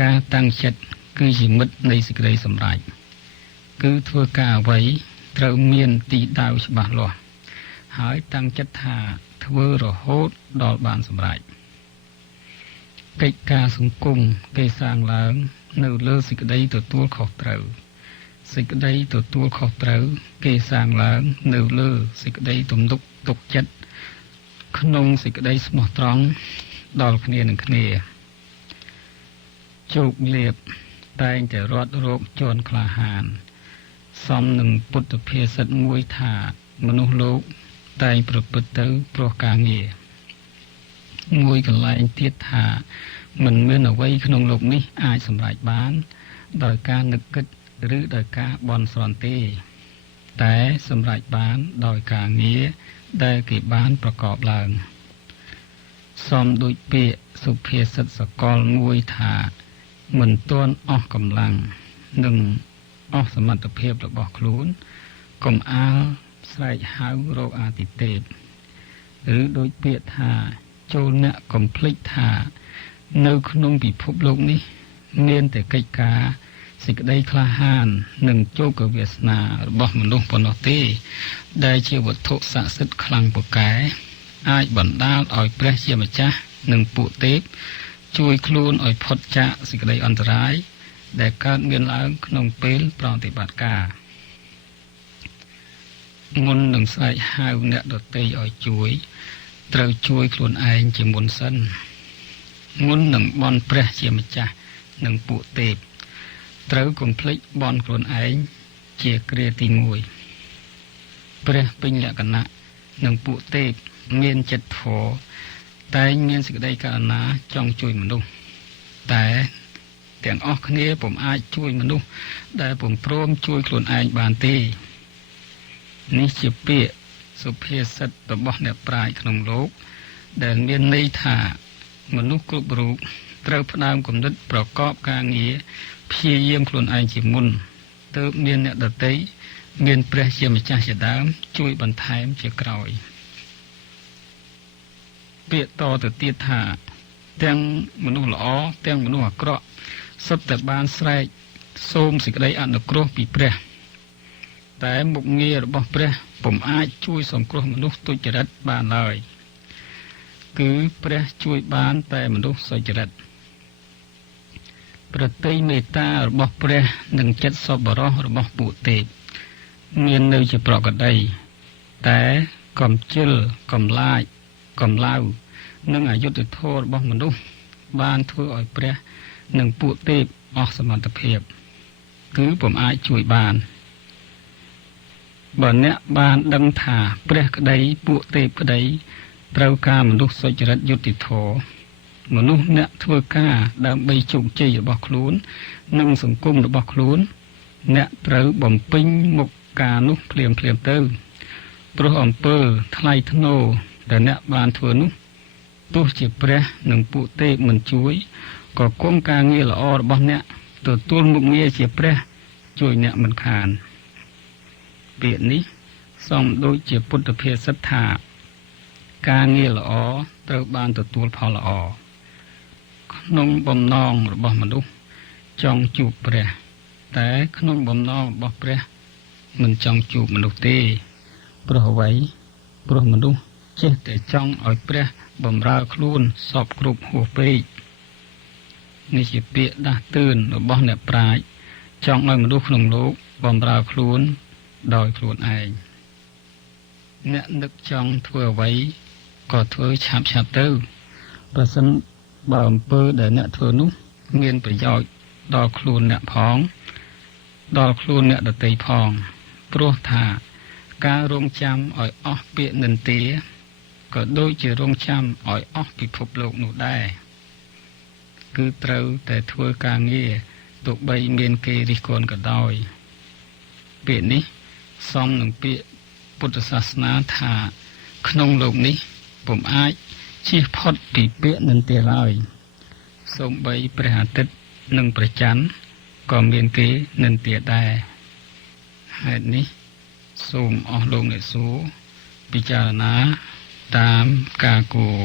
ការតាំងចិត្តគឺជាមិត្តនៃសេចក្តីសម្រេច គឺធ្វើការអ្វីត្រូវមានទីដៅច្បាស់លាស់ហើយតាំងចិត្តថាធ្វើរហូតដល់បានសម្រេចកិច្ចការសង្គមគេសាងឡើងនៅលើសេចក្តីទទួលខុសត្រូវសេចក្តីទទួលខុសត្រូវគេសាងឡើងនៅលើសេចក្តីទំនុកទុកចិត្តក្នុងសេចក្តីស្មោះត្រង់ដល់គ្នានឹងគ្នាជោគលាភតែងតែរត់រោគជន់ក្លាហានសមនឹងពុទ្ធភាសិតមួយថាមនុស្សលោកតែងប្រព្រឹត្តទៅព្រោះការងារមួយកន្លែងទៀតថាមិនមានអ្វីក្នុងโลกនេះអាចសម្រេចបានដោយការនឹកគិតឬដោយការបន់ស្រន់ទេតែសម្រេចបានដោយការងារដែលគេបានប្រកបឡើងសមដូចពាក្យសុភាសិតសកលមួយថាមិនទាន់អស់កម្លាំងនិងអស់សមត្ថភាពរបស់ខ្លួនកុំអាលស្រែកហៅរកអាទិទេពឬដូចពាក្យថាចូលអ្នកកុំភ្លេចថានៅក្នុងពិភពលោកនេះមានតែកិច្ចការសេចក្តីក្លាហាននិងជោគវាសនារបស់មនុស្សប៉ុណ្ណោះទេដែលជាវត្ថុស័ក្តិសិទ្ធិខ្លាំងពូកែអាចបណ្ដាលឲ្យព្រះជាម្ចាស់និងពួកទេពជួយខ្លួនឲ្យផុតចាកសេចក្តីអន្តរាយដែលកើតមានឡើងក្នុងពេលប្រតិបត្តិការមុននឹងស្រែកហៅអ្នកដទៃឲ្យជួយត្រូវជួយខ្លួនឯងជាមុនសិនមុននឹងបន់ព្រះជាម្ចាស់និងពួកទេពត្រូវកុំភ្លេចបន់ខ្លួនឯងជាគ្រាទី1ព្រះពេញលក្ខណៈនិងពួកទេពមានចិត្តធម៌តែងមានសេចក្តីករុណាចង់ជួយមនុស្សតែទាំងអស់គ្នាពុំអាចជួយមនុស្សដែលពុំព្រមជួយខ្លួនឯងបានទេនេះជាពាក្យសុភាសិតរបស់អ្នកប្រាជ្ញក្នុងโลกដែលមានន័យថាមនុស្សគ្រប់រូបត្រូវផ្ដើមគំនិតប្រកបការងារព្យាយាមខ្លួនឯងជាមុនទើបមានអ្នកដទៃមានព្រះជាម្ចាស់ជាដើមជួយបន្ថែមជាក្រោយពាក្យតទៅទៀតថាទាំងមនុស្សល្អទាំងមនុស្សអាក្រក់សុទ្ធតែបានស្រែកសូមសេចក្តីអនុគ្រោះពីព្រះតែមុខងាររបស់ព្រះពុំអាចជួយសង្គ្រោះមនុស្សទុច្ចរិតបានឡើយគឺព្រះជួយបានតែមនុស្សសុចរិតប្រតិមេត្តារបស់ព្រះនិងចិត្តសប្បុរសរបស់ពួកទេពមាននៅជាប្រកដីតែកំជិលកំឡាចកំឡៅនិងអយុត្តិធម៌របស់មនុស្សបានធ្វើឲ្យព្រះនិងពួកទេពអស់សមត្ថភាពគឺពុំអាចជួយបានបើអ្នកបានដឹងថាព្រះក្តីពួកទេពក្តីត្រូវការមនុស្សសុចរិតយុត្តិធម៌មនុស្សអ្នកធ្វើការដើម្បីជោគជ័យរបស់ខ្លួននិងសង្គមរបស់ខ្លួនអ្នកត្រូវបំពេញមុខការនោះភ្លាមទៅព្រោះអំពើថ្លៃថ្នូរដែលអ្នកបានធ្វើនោះទោះជាព្រះនិងពួកទេពមិនជួយក៏គុំការងារល្អរបស់អ្នកទទួលមុខងារជាព្រះជួយអ្នកមិនខានពាក្យនេះសមដូចជាពុទ្ធភាសិតថាការងារល្អត្រូវបានទទួលផលល្អក្នុងបំណងរបស់មនុស្សចង់ជួបព្រះតែក្នុងបំណងរបស់ព្រះមិនចង់ជួបមនុស្សទេព្រោះអ្វីព្រោះមនុស្សចេះតែចង់ឲ្យព្រះបម្រើខ្លួនសពគ្រប់ហួសពេកនេះជាពាក្យដាស់តឿនរបស់អ្នកប្រាជ្ញចង់ឲ្យមនុស្សក្នុងលោកបម្រើខ្លួនដោយខ្លួនឯងអ្នកនឹកចង់ធ្វើអ្វីក៏ធ្វើឆាប់ទៅប្រសិនបើអំពើដែលអ្នកធ្វើនោះមានប្រយោជន៍ដល់ខ្លួនអ្នកផងដល់ខ្លួនអ្នកដទៃផងព្រោះថាការរងចាំឲ្យអស់ពាក្យនិន្ទាក៏ដូចជារងចាំឲ្យអស់ពិភពលោកនោះដែរគឺត្រូវតែធ្វើការងារទោះបីមានគេរិះគន់ក៏ដោយពាក្យនេះសមនឹងពាក្យពុទ្ធសាសនាថាក្នុងលោកនេះពុំអាចជៀសផុតពីពាក្យនិន្ទាឡើយសូម្បីព្រះអាទិត្យនិងព្រះច័ន្ទក៏មានគេនិន្ទាដែរហេតុនេះសូមអស់លោកអ្នកសួរពិចារណាតាមការគួរ